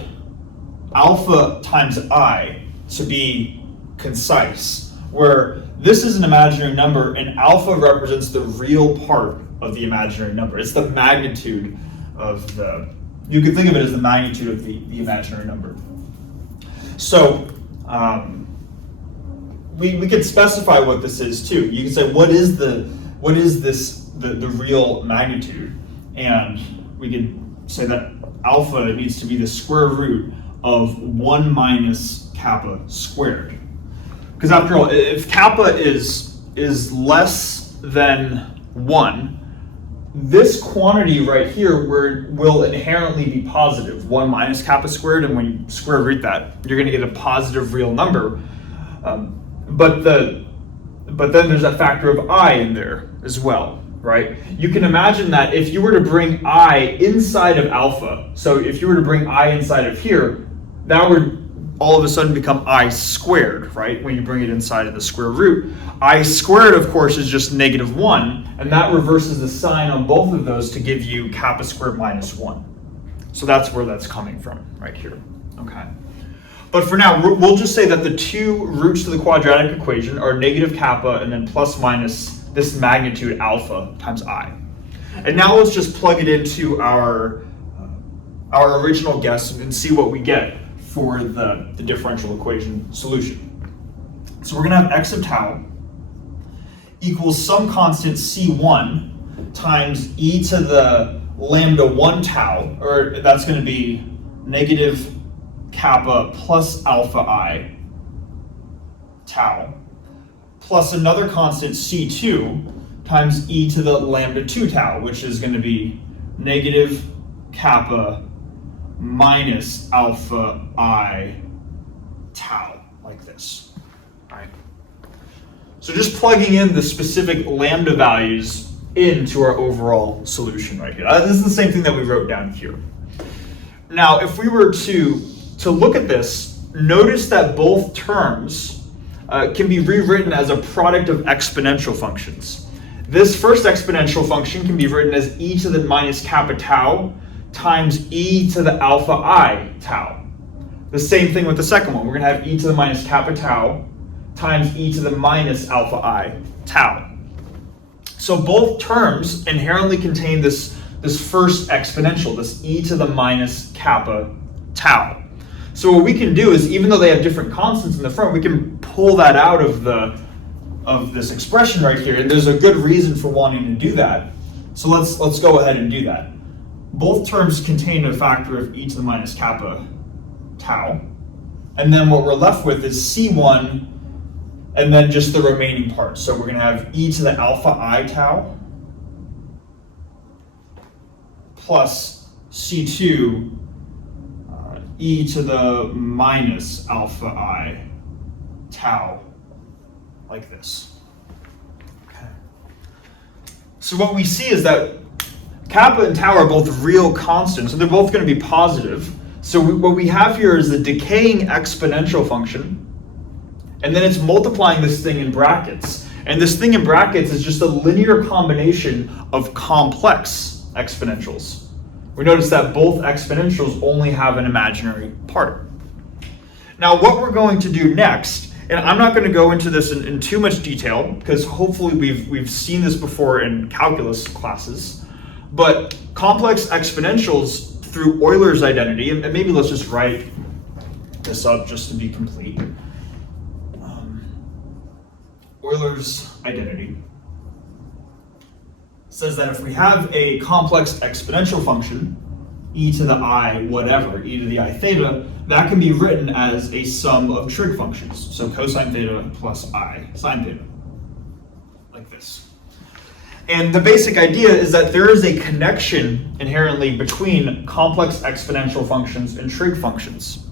alpha times I to be concise, where this is an imaginary number and alpha represents the real part of the imaginary number. It's the magnitude of you could think of it as the magnitude of the imaginary number. So we could specify what this is too. You can say, what is the real magnitude? And we could say that alpha needs to be the square root of 1 minus kappa squared. Because after all, if kappa is less than 1, this quantity right here will inherently be positive, 1 minus kappa squared, and when you square root that, you're going to get a positive real number. But then there's that factor of I in there as well, right? You can imagine that if you were to bring I inside of alpha, so if you were to bring I inside of here, that would all of a sudden become I squared, right? When you bring it inside of the square root. I squared, of course, is just -1, and that reverses the sign on both of those to give you kappa squared minus 1. So that's where that's coming from, right here, okay? But for now, we'll just say that the two roots to the quadratic equation are negative kappa and then plus minus this magnitude alpha times I. And now let's just plug it into our original guess and see what we get for the differential equation solution. So we're going to have x of tau equals some constant c1 times e to the lambda 1 tau, or that's going to be negative kappa plus alpha I tau, plus another constant c2 times e to the lambda 2 tau, which is going to be negative kappa minus alpha I tau, like this. All right. So just plugging in the specific lambda values into our overall solution right here. This is the same thing that we wrote down here. Now, if we were to look at this, notice that both terms can be rewritten as a product of exponential functions. This first exponential function can be written as e to the minus kappa tau times e to the alpha I tau. The same thing with the second one. We're going to have e to the minus kappa tau times e to the minus alpha I tau. So both terms inherently contain this first exponential, this e to the minus kappa tau. So what we can do is, even though they have different constants in the front, we can pull that out of this expression right here, and there's a good reason for wanting to do that. So let's go ahead and do that. Both terms contain a factor of e to the minus kappa tau, and then what we're left with is c1 and then just the remaining part. So we're going to have e to the alpha I tau plus c2 e to the minus alpha I tau, like this. Okay. So what we see is that kappa and tau are both real constants, so they're both going to be positive. So what we have here is the decaying exponential function, and then it's multiplying this thing in brackets. And this thing in brackets is just a linear combination of complex exponentials. We notice that both exponentials only have an imaginary part. Now what we're going to do next, and I'm not going to go into this in too much detail, because hopefully we've seen this before in calculus classes, but complex exponentials through Euler's identity, and maybe let's just write this up just to be complete. Euler's identity says that if we have a complex exponential function, e to the I whatever, e to the I theta, that can be written as a sum of trig functions. So cosine theta plus I sine theta, like this. And the basic idea is that there is a connection inherently between complex exponential functions and trig functions.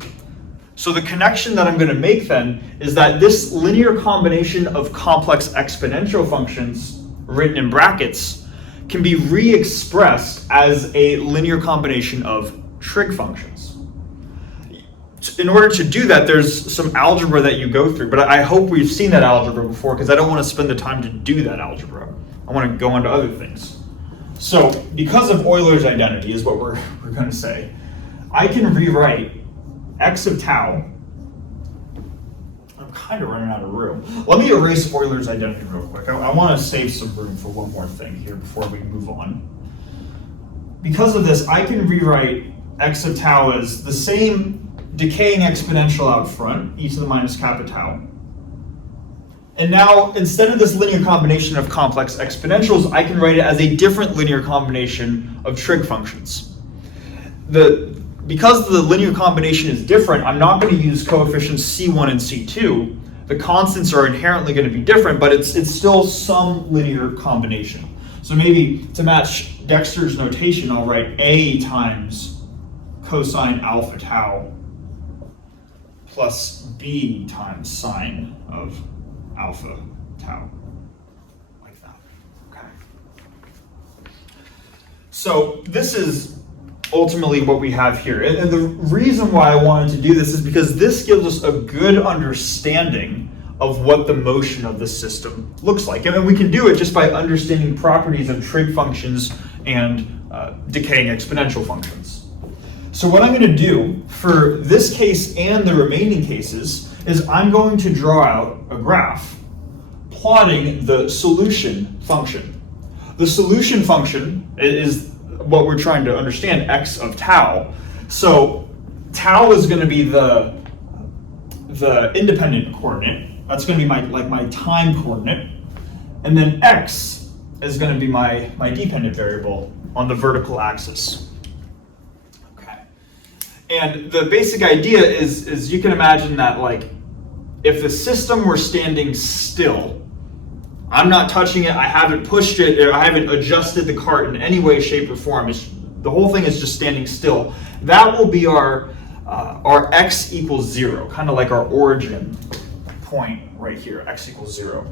So the connection that I'm going to make then is that this linear combination of complex exponential functions written in brackets can be re-expressed as a linear combination of trig functions. In order to do that, there's some algebra that you go through, but I hope we've seen that algebra before, because I don't want to spend the time to do that algebra. I want to go on to other things. So because of Euler's identity is what we're going to say, I can rewrite x of tau. I'm kind of running out of room. Let me erase Euler's identity real quick. I want to save some room for one more thing here before we move on. Because of this, I can rewrite x of tau as the same decaying exponential out front, e to the minus kappa tau. And now, instead of this linear combination of complex exponentials, I can write it as a different linear combination of trig functions. Because the linear combination is different, I'm not going to use coefficients c1 and c2. The constants are inherently going to be different, but it's still some linear combination. So maybe to match Dexter's notation, I'll write a times cosine alpha tau plus b times sine of alpha tau, like that. Okay. So this is ultimately what we have here. And the reason why I wanted to do this is because this gives us a good understanding of what the motion of the system looks like. And we can do it just by understanding properties of trig functions and decaying exponential functions. So what I'm going to do for this case and the remaining cases is I'm going to draw out a graph plotting the solution function. The solution function is what we're trying to understand, x of tau. So tau is going to be the independent coordinate. That's going to be my time coordinate. And then x is going to be my dependent variable on the vertical axis. Okay. And the basic idea is you can imagine that if the system were standing still, I'm not touching it, I haven't pushed it, or I haven't adjusted the cart in any way, shape, or form. The whole thing is just standing still. That will be our x equals 0, kind of like our origin point right here, x equals 0.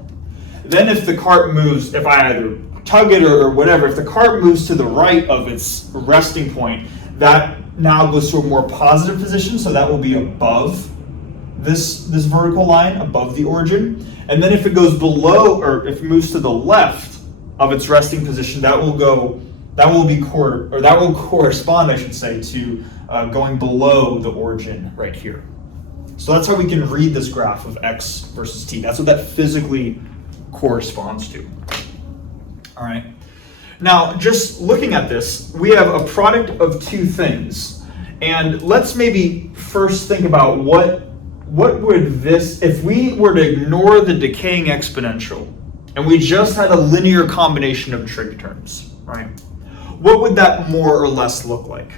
Then if the cart moves, if I either tug it or whatever, if the cart moves to the right of its resting point, that now goes to a more positive position, so that will be above this vertical line, above the origin. And then if it goes below, or if it moves to the left of its resting position, that will correspond, I should say, to going below the origin right here. So that's how we can read this graph of x versus t. That's what that physically corresponds to. All right. Now, just looking at this, we have a product of two things. And let's maybe first think about what would this, if we were to ignore the decaying exponential and we just had a linear combination of trig terms, right? What would that more or less look like?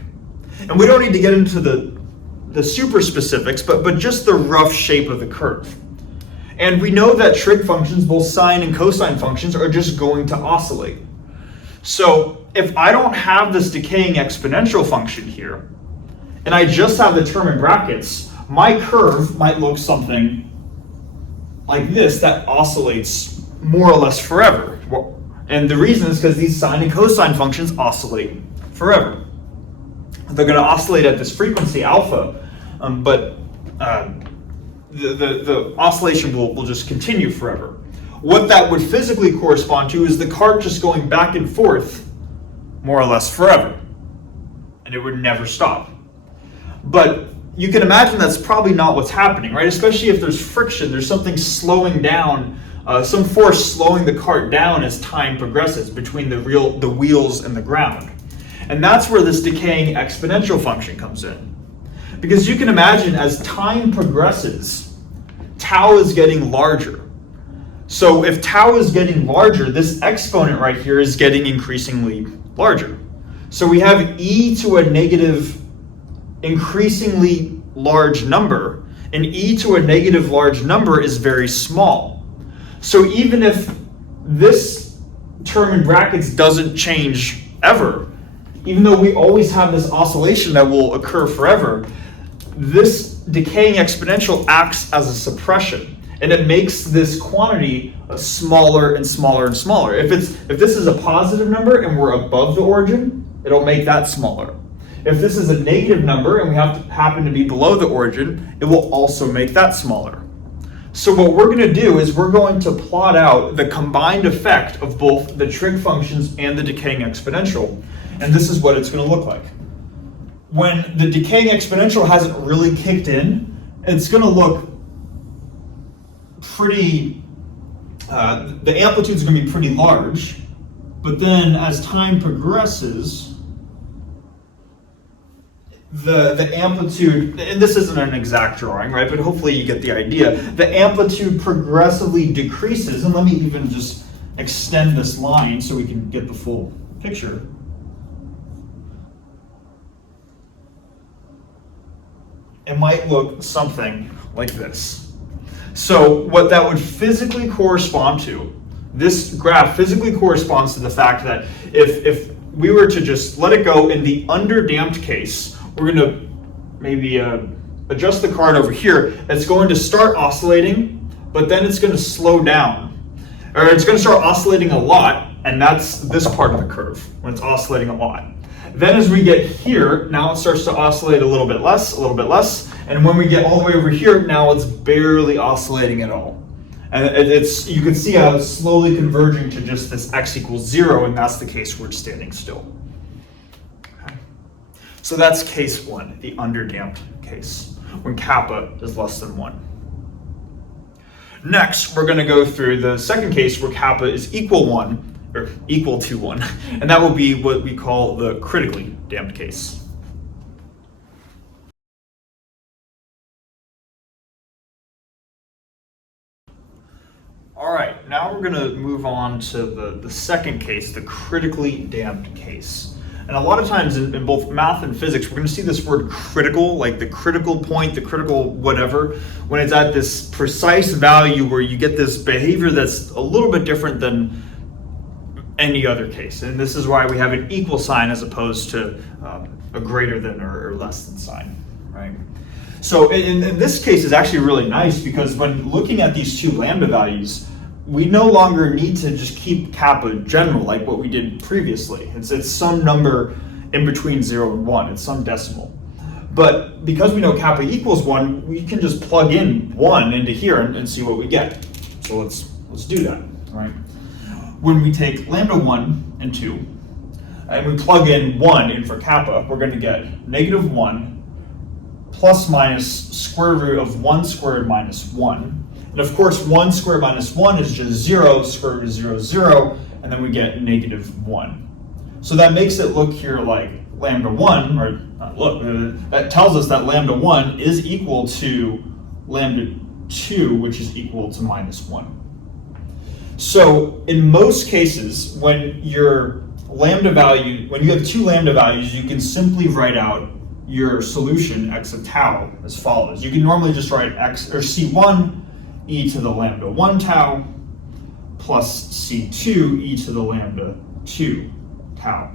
And we don't need to get into the super specifics, but just the rough shape of the curve. And we know that trig functions, both sine and cosine functions, are just going to oscillate. So if I don't have this decaying exponential function here, and I just have the term in brackets, my curve might look something like this that oscillates more or less forever. And the reason is because these sine and cosine functions oscillate forever. They're going to oscillate at this frequency alpha, but the oscillation will just continue forever. What that would physically correspond to is the cart just going back and forth more or less forever, and it would never stop. But you can imagine that's probably not what's happening, right? Especially if there's friction, there's something slowing down, some force slowing the cart down as time progresses between the wheels and the ground. And that's where this decaying exponential function comes in. Because you can imagine as time progresses, tau is getting larger. So if tau is getting larger, this exponent right here is getting increasingly larger. So we have e to a negative increasingly large number, and e to a negative large number is very small. So even if this term in brackets doesn't change ever, even though we always have this oscillation that will occur forever, this decaying exponential acts as a suppression, and it makes this quantity smaller and smaller and smaller. If this is a positive number and we're above the origin, it'll make that smaller. If this is a negative number and we happen to be below the origin, it will also make that smaller. So what we're going to do is we're going to plot out the combined effect of both the trig functions and the decaying exponential, and this is what it's going to look like. When the decaying exponential hasn't really kicked in, it's going to look pretty, the amplitude is going to be pretty large, but then as time progresses, the amplitude, and this isn't an exact drawing, right, but hopefully you get the idea, the amplitude progressively decreases, and let me even just extend this line so we can get the full picture. It might look something like this. So what that would physically correspond to, this graph physically corresponds to the fact that if we were to just let it go in the underdamped case, we're going to maybe adjust the card over here. It's going to start oscillating, but then it's going to slow down. Or it's going to start oscillating a lot, and that's this part of the curve, when it's oscillating a lot. Then as we get here, now it starts to oscillate a little bit less, and when we get all the way over here, now it's barely oscillating at all. And you can see how it's slowly converging to just this x equals 0, and that's the case where it's standing still. Okay. So that's case 1, the underdamped case, when kappa is less than 1. Next, we're going to go through the second case where kappa is equal to 1, and that will be what we call the critically damped case. All right, now we're going to move on to the second case, the critically damped case. And a lot of times in both math and physics, we're going to see this word critical, like the critical point, the critical whatever, when it's at this precise value where you get this behavior that's a little bit different than any other case. And this is why we have an equal sign as opposed to a greater than or less than sign, right? So in this case is actually really nice because when looking at these two lambda values, we no longer need to just keep kappa general like what we did previously. It's some number in between 0 and 1, it's some decimal. But because we know kappa equals 1, we can just plug in 1 into here and see what we get. So let's do that, right? When we take lambda 1 and 2, and we plug in 1 in for kappa, we're going to get -1 plus minus square root of 1 squared minus 1. And of course, 1 squared minus 1 is just 0, square root of 0 is 0, and then we get -1. So that makes it look here like lambda 1, or that tells us that lambda 1 is equal to lambda 2, which is equal to -1. So in most cases, when you have two lambda values, you can simply write out your solution x of tau as follows. You can normally just write C1 e to the lambda 1 tau plus C2 e to the lambda 2 tau.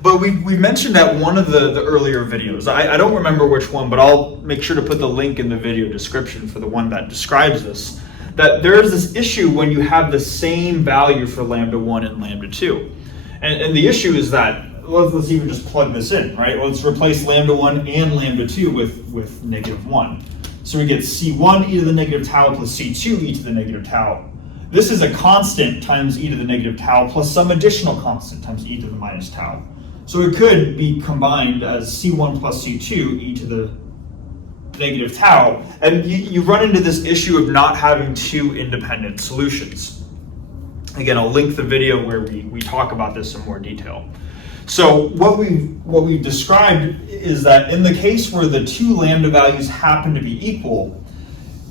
But we mentioned that one of the earlier videos. I don't remember which one, but I'll make sure to put the link in the video description for the one that describes this, that there is this issue when you have the same value for lambda 1 and lambda 2. And the issue is that, let's even just plug this in, right? Let's replace lambda 1 and lambda 2 with -1. So we get C1 e to the negative tau plus C2 e to the negative tau. This is a constant times e to the negative tau plus some additional constant times e to the minus tau. So it could be combined as C1 plus C2 e to the negative tau. And you run into this issue of not having two independent solutions. Again, I'll link the video where we talk about this in more detail. So what we've described is that in the case where the two lambda values happen to be equal,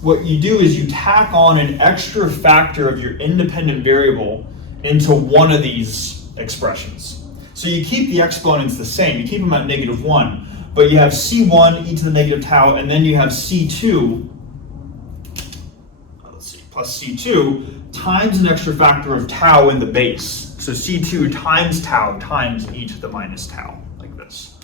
what you do is you tack on an extra factor of your independent variable into one of these expressions. So you keep the exponents the same, you keep them at -1, but you have C1 e to the negative tau, and then you have C2, plus C2 times an extra factor of tau in the base. So C2 times tau times e to the minus tau, like this.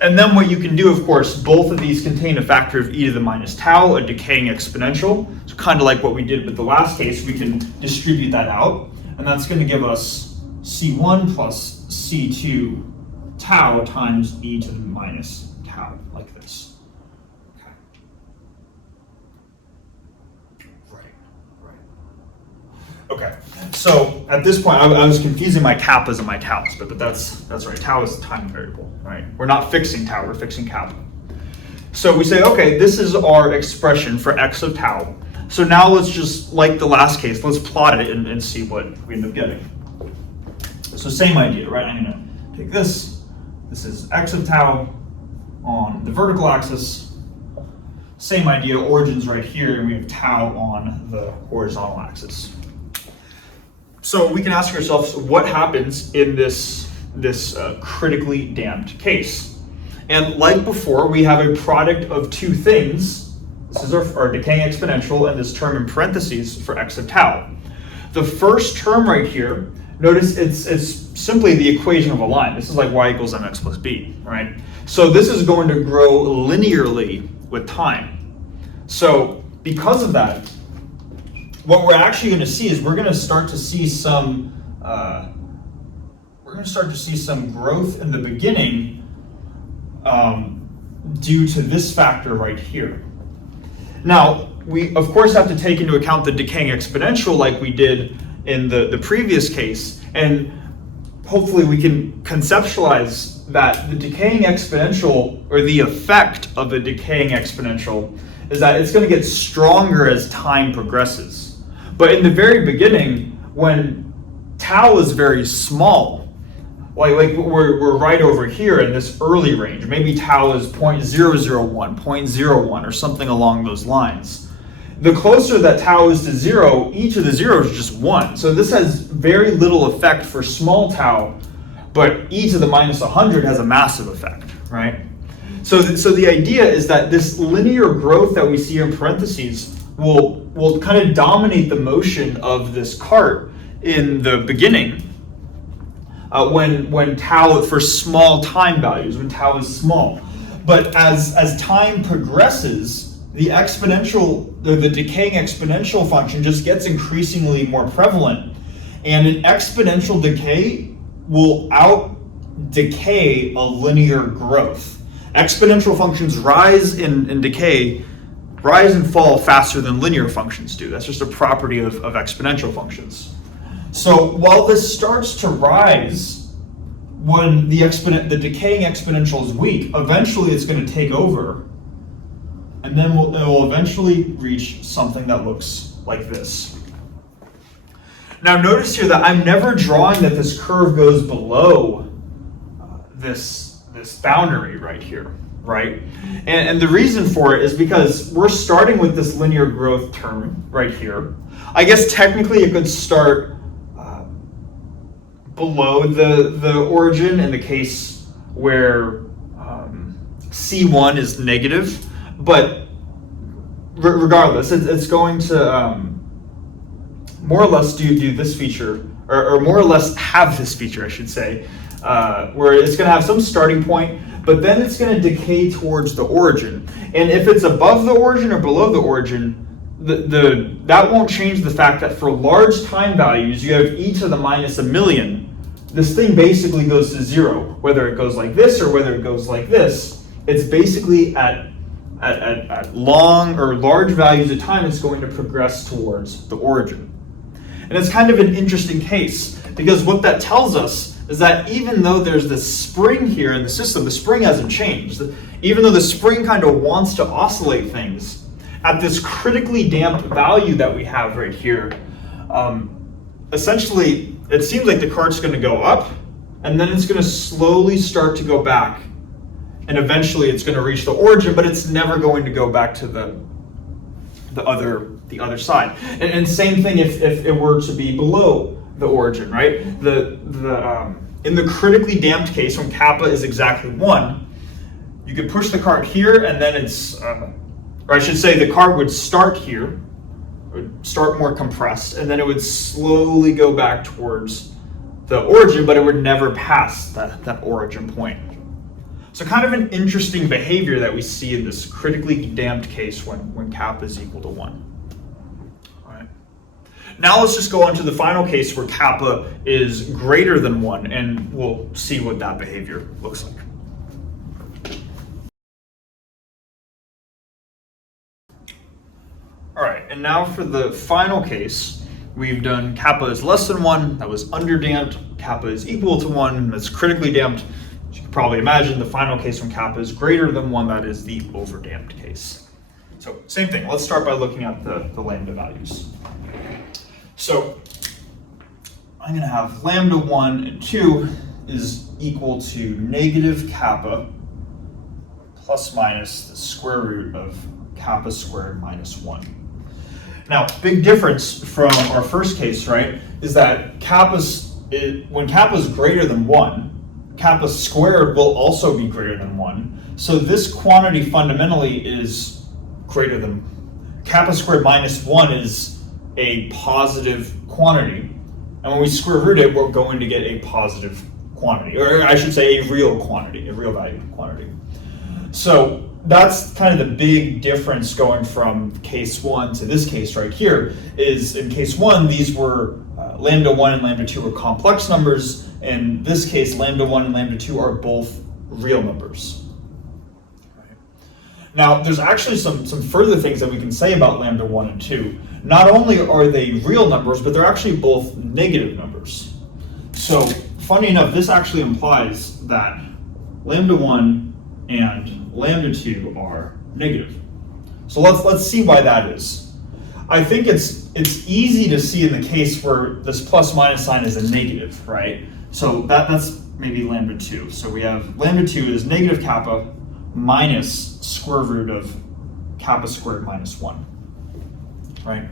And then what you can do, of course, both of these contain a factor of e to the minus tau, a decaying exponential. So kind of like what we did with the last case, we can distribute that out. And that's going to give us C1 plus C2 tau times e to the minus tau, like this. Okay, so at this point, I was confusing my kappas and my taus, but that's right. Tau is the time variable, right? We're not fixing tau, we're fixing kappa. So we say, okay, this is our expression for x of tau. So now let's just, like the last case, let's plot it and see what we end up getting. So same idea, right? I'm gonna take this. This is x of tau on the vertical axis. Same idea, origin's right here, and we have tau on the horizontal axis. So we can ask ourselves, what happens in this critically damped case? And like before, we have a product of two things. This is our decaying exponential and this term in parentheses for x of tau. The first term right here, notice it's simply the equation of a line. This is like y equals mx plus b, right? So this is going to grow linearly with time. So because of that, what we're actually going to see is we're going to start to see some we're going to start to see some growth in the beginning due to this factor right here. Now, we of course have to take into account the decaying exponential like we did in the previous case, and hopefully we can conceptualize that the decaying exponential, or the effect of a decaying exponential, is that it's going to get stronger as time progresses. But in the very beginning, when tau is very small, like we're right over here in this early range, maybe tau is 0.001, 0.01, or something along those lines. The closer that tau is to 0, each of the zeros is just 1. So this has very little effect for small tau, but e to the minus 100 has a massive effect, right? So the idea is that this linear growth that we see in parentheses will kind of dominate the motion of this cart in the beginning, when tau, for small time values, when tau is small. But as time progresses, the decaying exponential function just gets increasingly more prevalent, and an exponential decay will out-decay a linear growth. Exponential functions rise and fall faster than linear functions do. That's just a property of exponential functions. So while this starts to rise when the decaying exponential is weak, eventually it's going to take over, and then it will eventually reach something that looks like this. Now notice here that I'm never drawing that this curve goes below this boundary right here, right? And the reason for it is because we're starting with this linear growth term right here. I guess technically it could start below the origin in the case where C1 is negative, but regardless, it's going to more or less do this feature, or more or less have this feature, I should say, where it's going to have some starting point, but then it's going to decay towards the origin. And if it's above the origin or below the origin, that won't change the fact that for large time values, you have e to the minus a million. This thing basically goes to 0, whether it goes like this or whether it goes like this. It's basically at long or large values of time, it's going to progress towards the origin. And it's kind of an interesting case, because what that tells us is that even though there's this spring here in the system, the spring hasn't changed. Even though the spring kind of wants to oscillate things, at this critically damped value that we have right here, essentially it seems like the cart's going to go up, and then it's going to slowly start to go back, and eventually it's going to reach the origin, but it's never going to go back to the other side. And same thing if it were to be below the origin, right? In the critically damped case, when kappa is exactly 1, you could push the cart here, and then it's, or I should say the cart would start here, would start more compressed, and then it would slowly go back towards the origin, but it would never pass that origin point. So kind of an interesting behavior that we see in this critically damped case when kappa is equal to 1. All right. Now let's just go on to the final case where kappa is greater than 1, and we'll see what that behavior looks like. All right, and now for the final case, we've done kappa is less than 1, that was underdamped, kappa is equal to 1, that's critically damped. As you can probably imagine, the final case when kappa is greater than 1, that is the overdamped case. So same thing, let's start by looking at the lambda values. So I'm going to have lambda 1 and 2 is equal to negative kappa plus minus the square root of kappa squared minus 1. Now, big difference from our first case, right, is that when kappa is greater than 1, kappa squared will also be greater than 1. So this quantity fundamentally is greater than, kappa squared minus 1 is a positive quantity. And when we square root it, we're going to get a positive quantity, or I should say a real quantity, a real valued quantity. So that's kind of the big difference going from case 1 to this case right here, is in case 1, these were lambda 1 and lambda 2 are complex numbers. In this case, lambda 1 and lambda 2 are both real numbers. Now, there's actually some further things that we can say about lambda 1 and 2. Not only are they real numbers, but they're actually both negative numbers. So, funny enough, this actually implies that lambda 1 and lambda 2 are negative. So let's see why that is. I think it's easy to see in the case where this plus minus sign is a negative, right? So that's maybe lambda 2. So we have lambda 2 is negative kappa minus square root of kappa squared minus 1, right?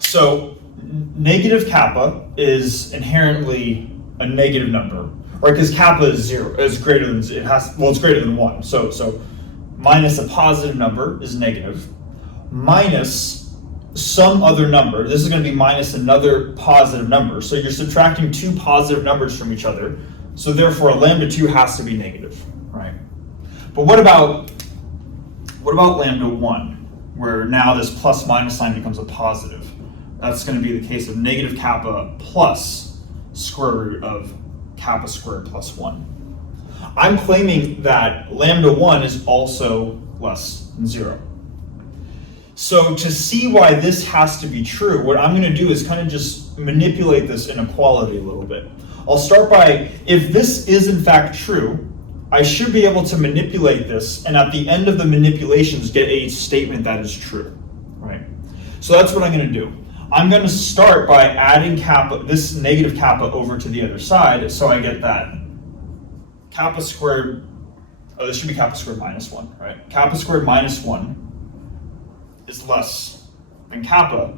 So negative kappa is inherently a negative number, right? Because kappa is 0, is greater than, it's greater than 1. So minus a positive number is negative, minus some other number. This is going to be minus another positive number. So you're subtracting two positive numbers from each other. So therefore, lambda 2 has to be negative, right? But what about lambda 1, where now this plus minus sign becomes a positive? That's going to be the case of negative kappa plus square root of kappa squared plus 1. I'm claiming that lambda 1 is also less than 0. So to see why this has to be true, what I'm going to do is kind of just manipulate this inequality a little bit. I'll start by, if this is in fact true, I should be able to manipulate this, and at the end of the manipulations get a statement that is true, right? So that's what I'm going to do. I'm going to start by adding kappa, this negative kappa, over to the other side, so I get that kappa squared, this should be kappa squared minus 1, right? Kappa squared minus 1 is less than kappa.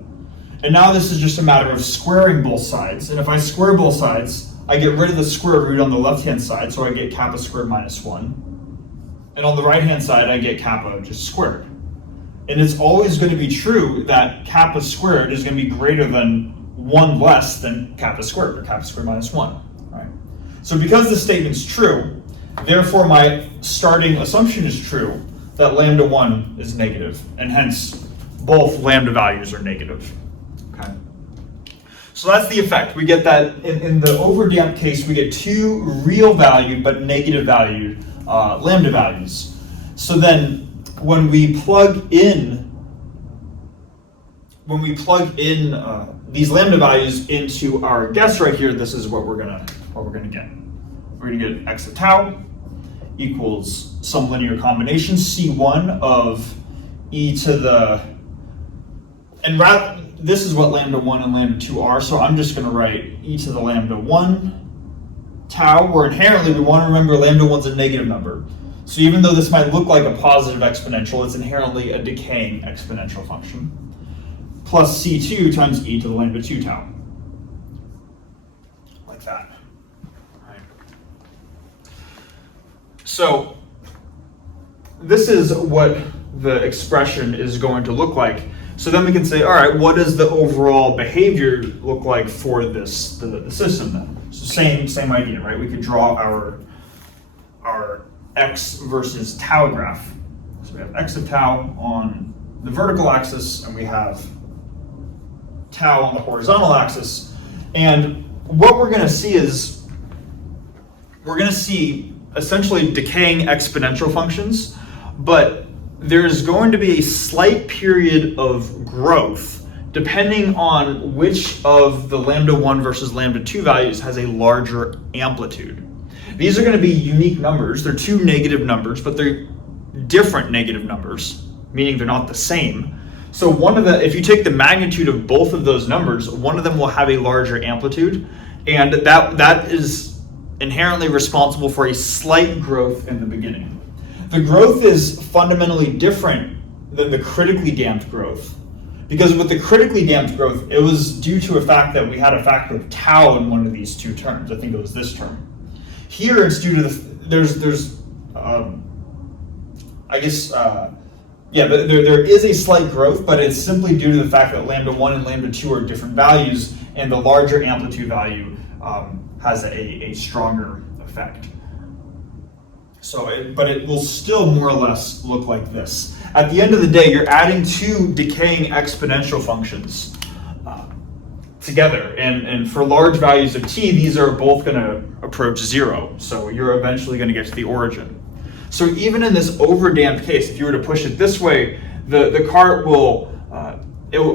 And now this is just a matter of squaring both sides. And if I square both sides, I get rid of the square root on the left-hand side, so I get kappa squared minus 1. And on the right-hand side, I get kappa just squared. And it's always going to be true that kappa squared is going to be greater than 1 less than kappa squared, or kappa squared minus 1. Right? So because this statement's true, therefore my starting assumption is true that lambda 1 is negative, and hence both lambda values are negative. Okay. So that's the effect. We get that in the overdamped case, we get two real valued but negative valued lambda values. So then when we plug in these lambda values into our guess right here, this is what we're gonna get. We're gonna get x of tau equals some linear combination C1 of e to the, and this is what lambda 1 and lambda 2 are, so I'm just going to write e to the lambda 1 tau, where inherently we want to remember lambda 1's a negative number. So even though this might look like a positive exponential, it's inherently a decaying exponential function, plus C2 times e to the lambda 2 tau. Like that. So this is what the expression is going to look like. So then we can say, all right, what does the overall behavior look like for this the system then? So same idea, right? We could draw our x versus tau graph. So we have x of tau on the vertical axis, and we have tau on the horizontal axis. And what we're going to see is essentially decaying exponential functions, but there's going to be a slight period of growth depending on which of the lambda 1 versus lambda 2 values has a larger amplitude. These are going to be unique numbers. They're two negative numbers, but they're different negative numbers, meaning they're not the same. So if you take the magnitude of both of those numbers, one of them will have a larger amplitude, and that is inherently responsible for a slight growth in the beginning. The growth is fundamentally different than the critically damped growth, because with the critically damped growth, it was due to a fact that we had a factor of tau in one of these two terms. I think it was this term. Here it's due to there is a slight growth, but it's simply due to the fact that lambda 1 and lambda 2 are different values, and the larger amplitude value has a stronger effect. But it will still more or less look like this. At the end of the day, you're adding two decaying exponential functions. together. And for large values of t, these are both going to approach 0. So you're eventually going to get to the origin. So even in this overdamped case, if you were to push it this way, the cart will,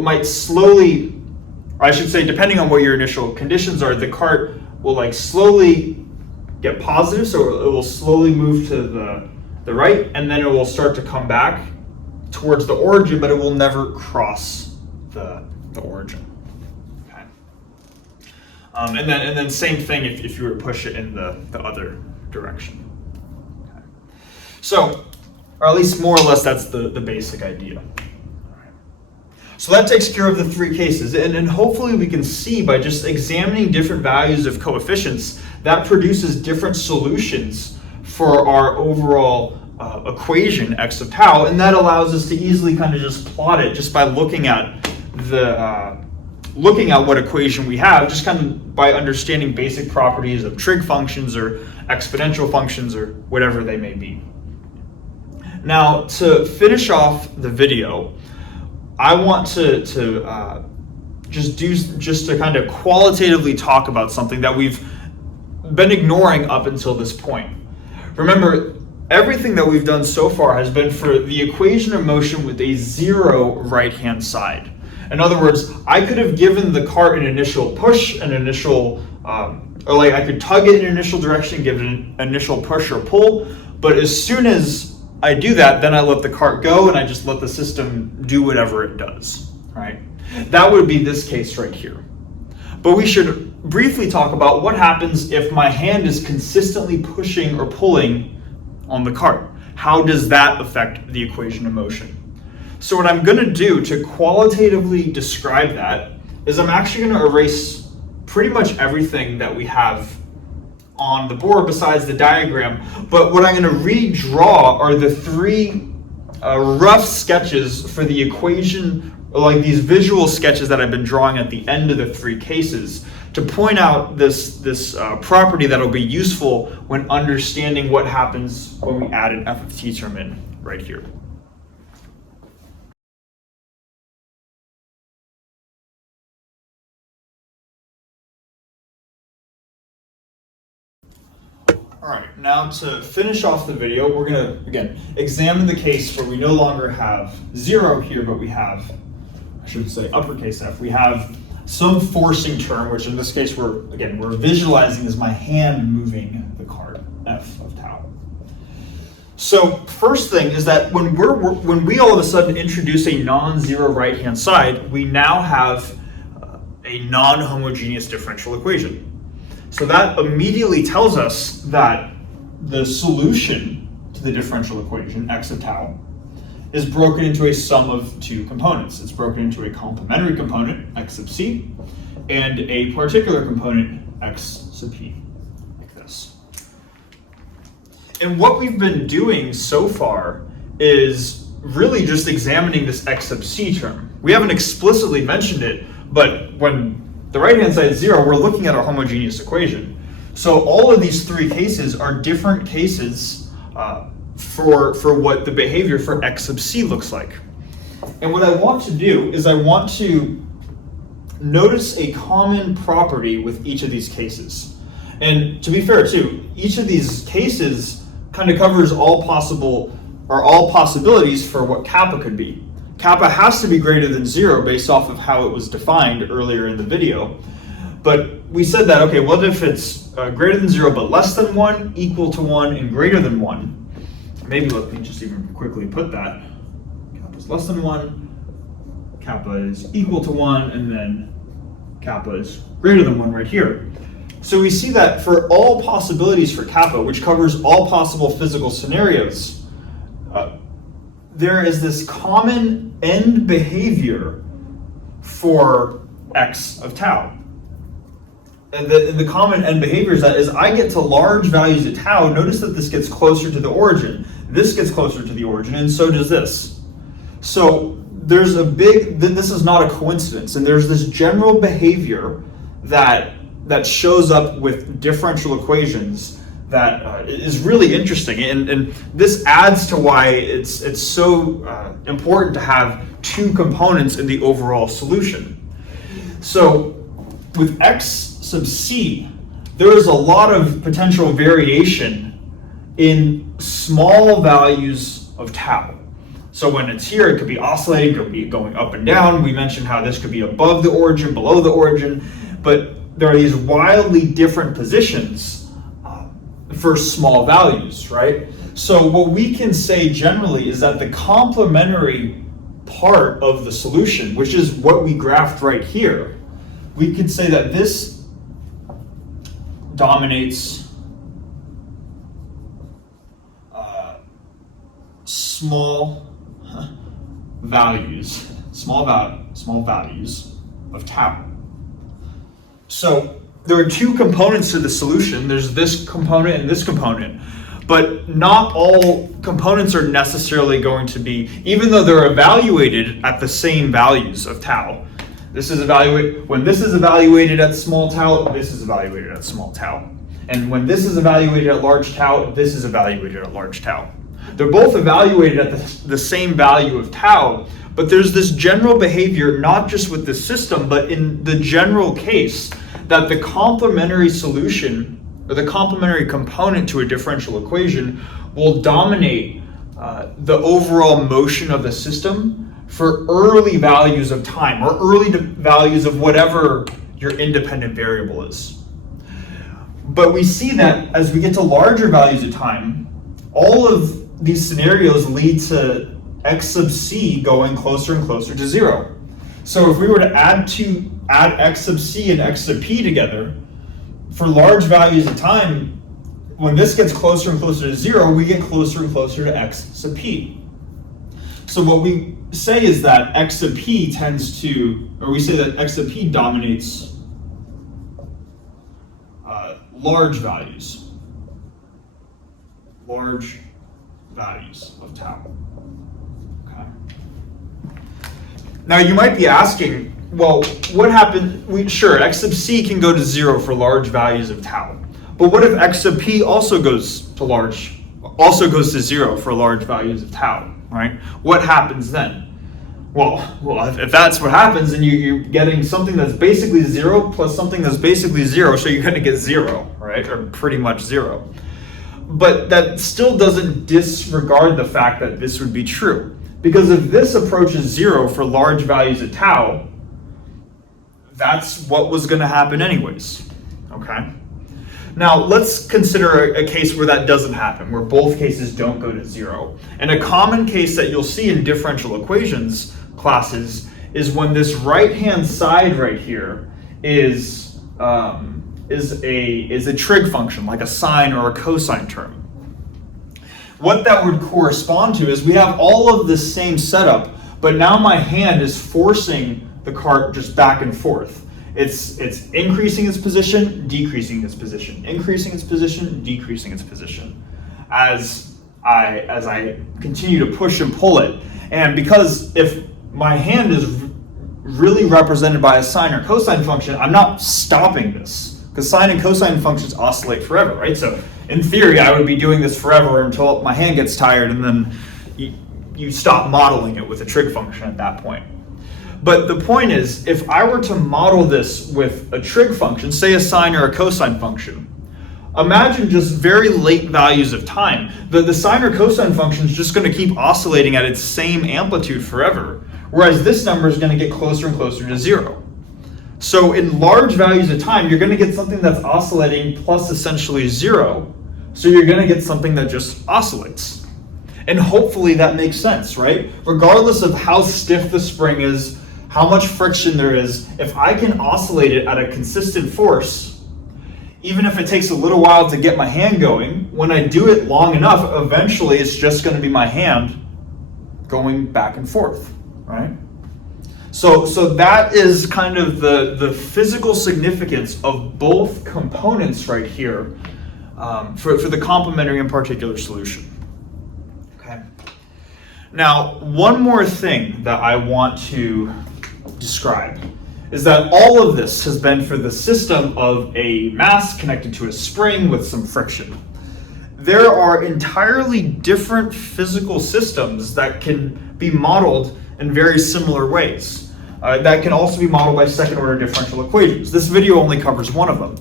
might slowly, or I should say, depending on what your initial conditions are, the cart will like slowly get positive, so it will slowly move to the right, and then it will start to come back towards the origin, but it will never cross the origin. Okay. And then same thing if you were to push it in the other direction. Okay. So, or at least more or less that's the basic idea. So that takes care of the 3 cases, and hopefully we can see by just examining different values of coefficients that produces different solutions for our overall equation x of tau, and that allows us to easily kind of just plot it just by looking at what equation we have, just kind of by understanding basic properties of trig functions or exponential functions or whatever they may be. Now, to finish off the video, I want to just to kind of qualitatively talk about something that we've been ignoring up until this point. Remember, everything that we've done so far has been for the equation of motion with a 0 right-hand side. In other words, I could have given the cart an initial push, an initial, or like I could tug it in an initial direction, give it an initial push or pull, but as soon as I do that, then I let the cart go and I just let the system do whatever it does, right? That would be this case right here. But we should briefly talk about what happens if my hand is consistently pushing or pulling on the cart. How does that affect the equation of motion? So what I'm going to do to qualitatively describe that is I'm actually going to erase pretty much everything that we have on the board besides the diagram, but what I'm going to redraw are the 3 rough sketches for the equation, or like these visual sketches that I've been drawing at the end of the 3 cases to point out this property that will be useful when understanding what happens when we add an f of t term in right here. All right, now to finish off the video, we're going to, again, examine the case where we no longer have 0 here, but we have, I should say uppercase F, we have some forcing term, which in this case we're visualizing as my hand moving the cart, F of tau. So first thing is that when we all of a sudden introduce a non-zero right-hand side, we now have a non-homogeneous differential equation. So that immediately tells us that the solution to the differential equation, x of tau, is broken into a sum of 2 components. It's broken into a complementary component, x sub c, and a particular component, x sub p, like this. And what we've been doing so far is really just examining this x sub c term. We haven't explicitly mentioned it, but when the right-hand side is 0, we're looking at a homogeneous equation. So all of these 3 cases are different cases for what the behavior for x sub c looks like. And what I want to do is I want to notice a common property with each of these cases. And to be fair too, each of these cases kind of covers all possibilities for what kappa could be. Kappa has to be greater than 0 based off of how it was defined earlier in the video. But we said that, okay, what if it's greater than 0 but less than 1, equal to 1, and greater than 1? Maybe let me just even quickly put that. Kappa is less than 1, kappa is equal to 1, and then kappa is greater than 1 right here. So we see that for all possibilities for kappa, which covers all possible physical scenarios, there is this common end behavior for x of tau. And the common end behavior is that as I get to large values of tau, notice that this gets closer to the origin. This gets closer to the origin, and so does this. So there's this is not a coincidence, and there's this general behavior that shows up with differential equations that is really interesting, and this adds to why it's so important to have 2 components in the overall solution. So with x sub c, there is a lot of potential variation in small values of tau. So when it's here, it could be oscillating, it could be going up and down. We mentioned how this could be above the origin, below the origin, but there are these wildly different positions for small values, right? So what we can say generally is that the complementary part of the solution, which is what we graphed right here, we could say that this dominates small values of tau. So there are two components to the solution. There's this component and this component, but not all components are necessarily going to be, even though they're evaluated at the same values of tau. When this is evaluated at small tau, this is evaluated at small tau. And when this is evaluated at large tau, this is evaluated at large tau. They're both evaluated at the same value of tau, but there's this general behavior, not just with the system, but in the general case, that the complementary solution, or the complementary component to a differential equation, will dominate the overall motion of the system for early values of time, or early values of whatever your independent variable is. But we see that as we get to larger values of time, all of these scenarios lead to x sub c going closer and closer to 0. So if we were to add x sub c and x sub p together, for large values of time, when this gets closer and closer to 0, we get closer and closer to x sub p. So what we say is that x sub p tends to, or we say that x sub p dominates large values of tau. Okay. Now you might be asking, well, what happened? Sure, x sub c can go to 0 for large values of tau, but what if x sub p also goes to 0 for large values of tau, right? What happens then? Well, if that's what happens, then you're getting something that's basically 0 plus something that's basically 0, so you're going to get 0, right? Or pretty much 0. But that still doesn't disregard the fact that this would be true. Because if this approaches 0 for large values of tau, that's what was going to happen anyways, okay? Now, let's consider a case where that doesn't happen, where both cases don't go to 0. And a common case that you'll see in differential equations classes is when this right-hand side right here is a trig function, like a sine or a cosine term. What that would correspond to is we have all of this same setup, but now my hand is forcing the cart just back and forth. It's increasing its position, decreasing its position, increasing its position, decreasing its position as I continue to push and pull it. And because if my hand is really represented by a sine or cosine function, I'm not stopping this, because sine and cosine functions oscillate forever, right? So in theory, I would be doing this forever until my hand gets tired, and then you stop modeling it with a trig function at that point. But the point is, if I were to model this with a trig function, say a sine or a cosine function, imagine just very late values of time. The sine or cosine function is just going to keep oscillating at its same amplitude forever, whereas this number is going to get closer and closer to 0. So in large values of time, you're going to get something that's oscillating plus essentially 0. So you're going to get something that just oscillates. And hopefully that makes sense, right? Regardless of how stiff the spring is, how much friction there is, if I can oscillate it at a consistent force, even if it takes a little while to get my hand going, when I do it long enough, eventually it's just going to be my hand going back and forth, right? So that is kind of the physical significance of both components right here for the complementary and particular solution. Okay. Now, one more thing that I want to describe is that all of this has been for the system of a mass connected to a spring with some friction. There are entirely different physical systems that can be modeled in very similar ways. that can also be modeled by second order differential equations. This video only covers one of them.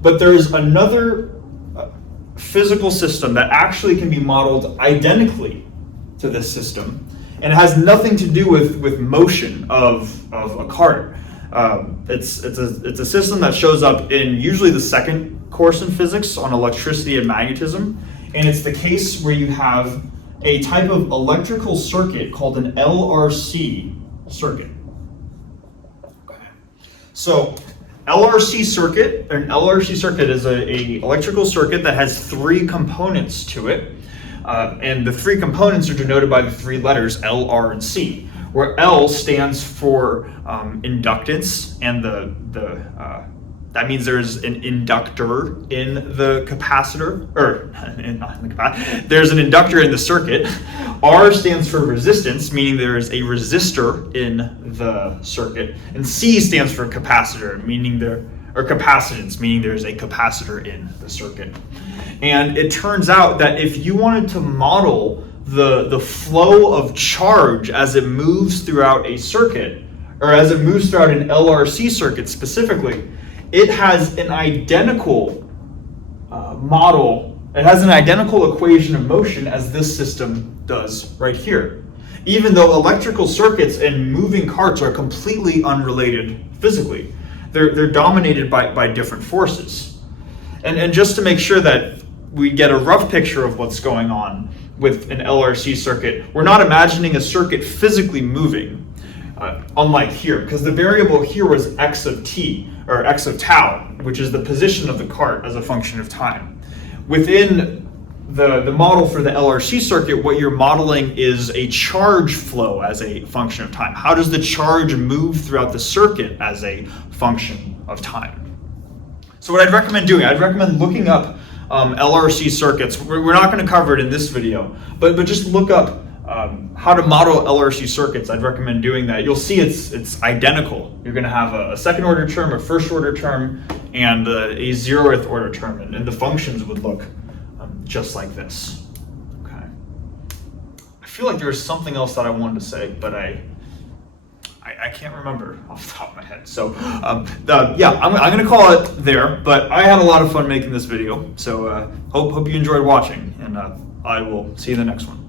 But there's another physical system that actually can be modeled identically to this system, and it has nothing to do with motion of a cart. It's a system that shows up in usually the second course in physics on electricity and magnetism, and it's the case where you have a type of electrical circuit called an LRC circuit. Okay. So an LRC circuit is a electrical circuit that has three components to it, and the three components are denoted by the three letters L, R, and C, where L stands for inductance, and that means there's an inductor in the capacitor, or not in the capacitor, there's an inductor in the circuit. R stands for resistance, meaning there is a resistor in the circuit. And C stands for capacitor, capacitance, meaning there's a capacitor in the circuit. And it turns out that if you wanted to model the flow of charge as it moves throughout a circuit, or as it moves throughout an LRC circuit specifically, it has an identical model. It has an identical equation of motion as this system does right here, even though electrical circuits and moving carts are completely unrelated physically. They're dominated by different forces. And just to make sure that we get a rough picture of what's going on with an LRC circuit, we're not imagining a circuit physically moving, unlike here, because the variable here was x of t, or x of tau, which is the position of the cart as a function of time. Within the model for the LRC circuit, what you're modeling is a charge flow as a function of time. How does the charge move throughout the circuit as a function of time? So what I'd recommend doing, I'd recommend looking up LRC circuits. We're not going to cover it in this video, but just look up how to model LRC circuits. I'd recommend doing that. You'll see it's identical. You're going to have a second order term, a first order term, and a 0th order term, and the functions would look just like this. Okay. I feel like there was something else that I wanted to say, but I can't remember off the top of my head. So I'm going to call it there, but I had a lot of fun making this video. So hope you enjoyed watching, and I will see you in the next one.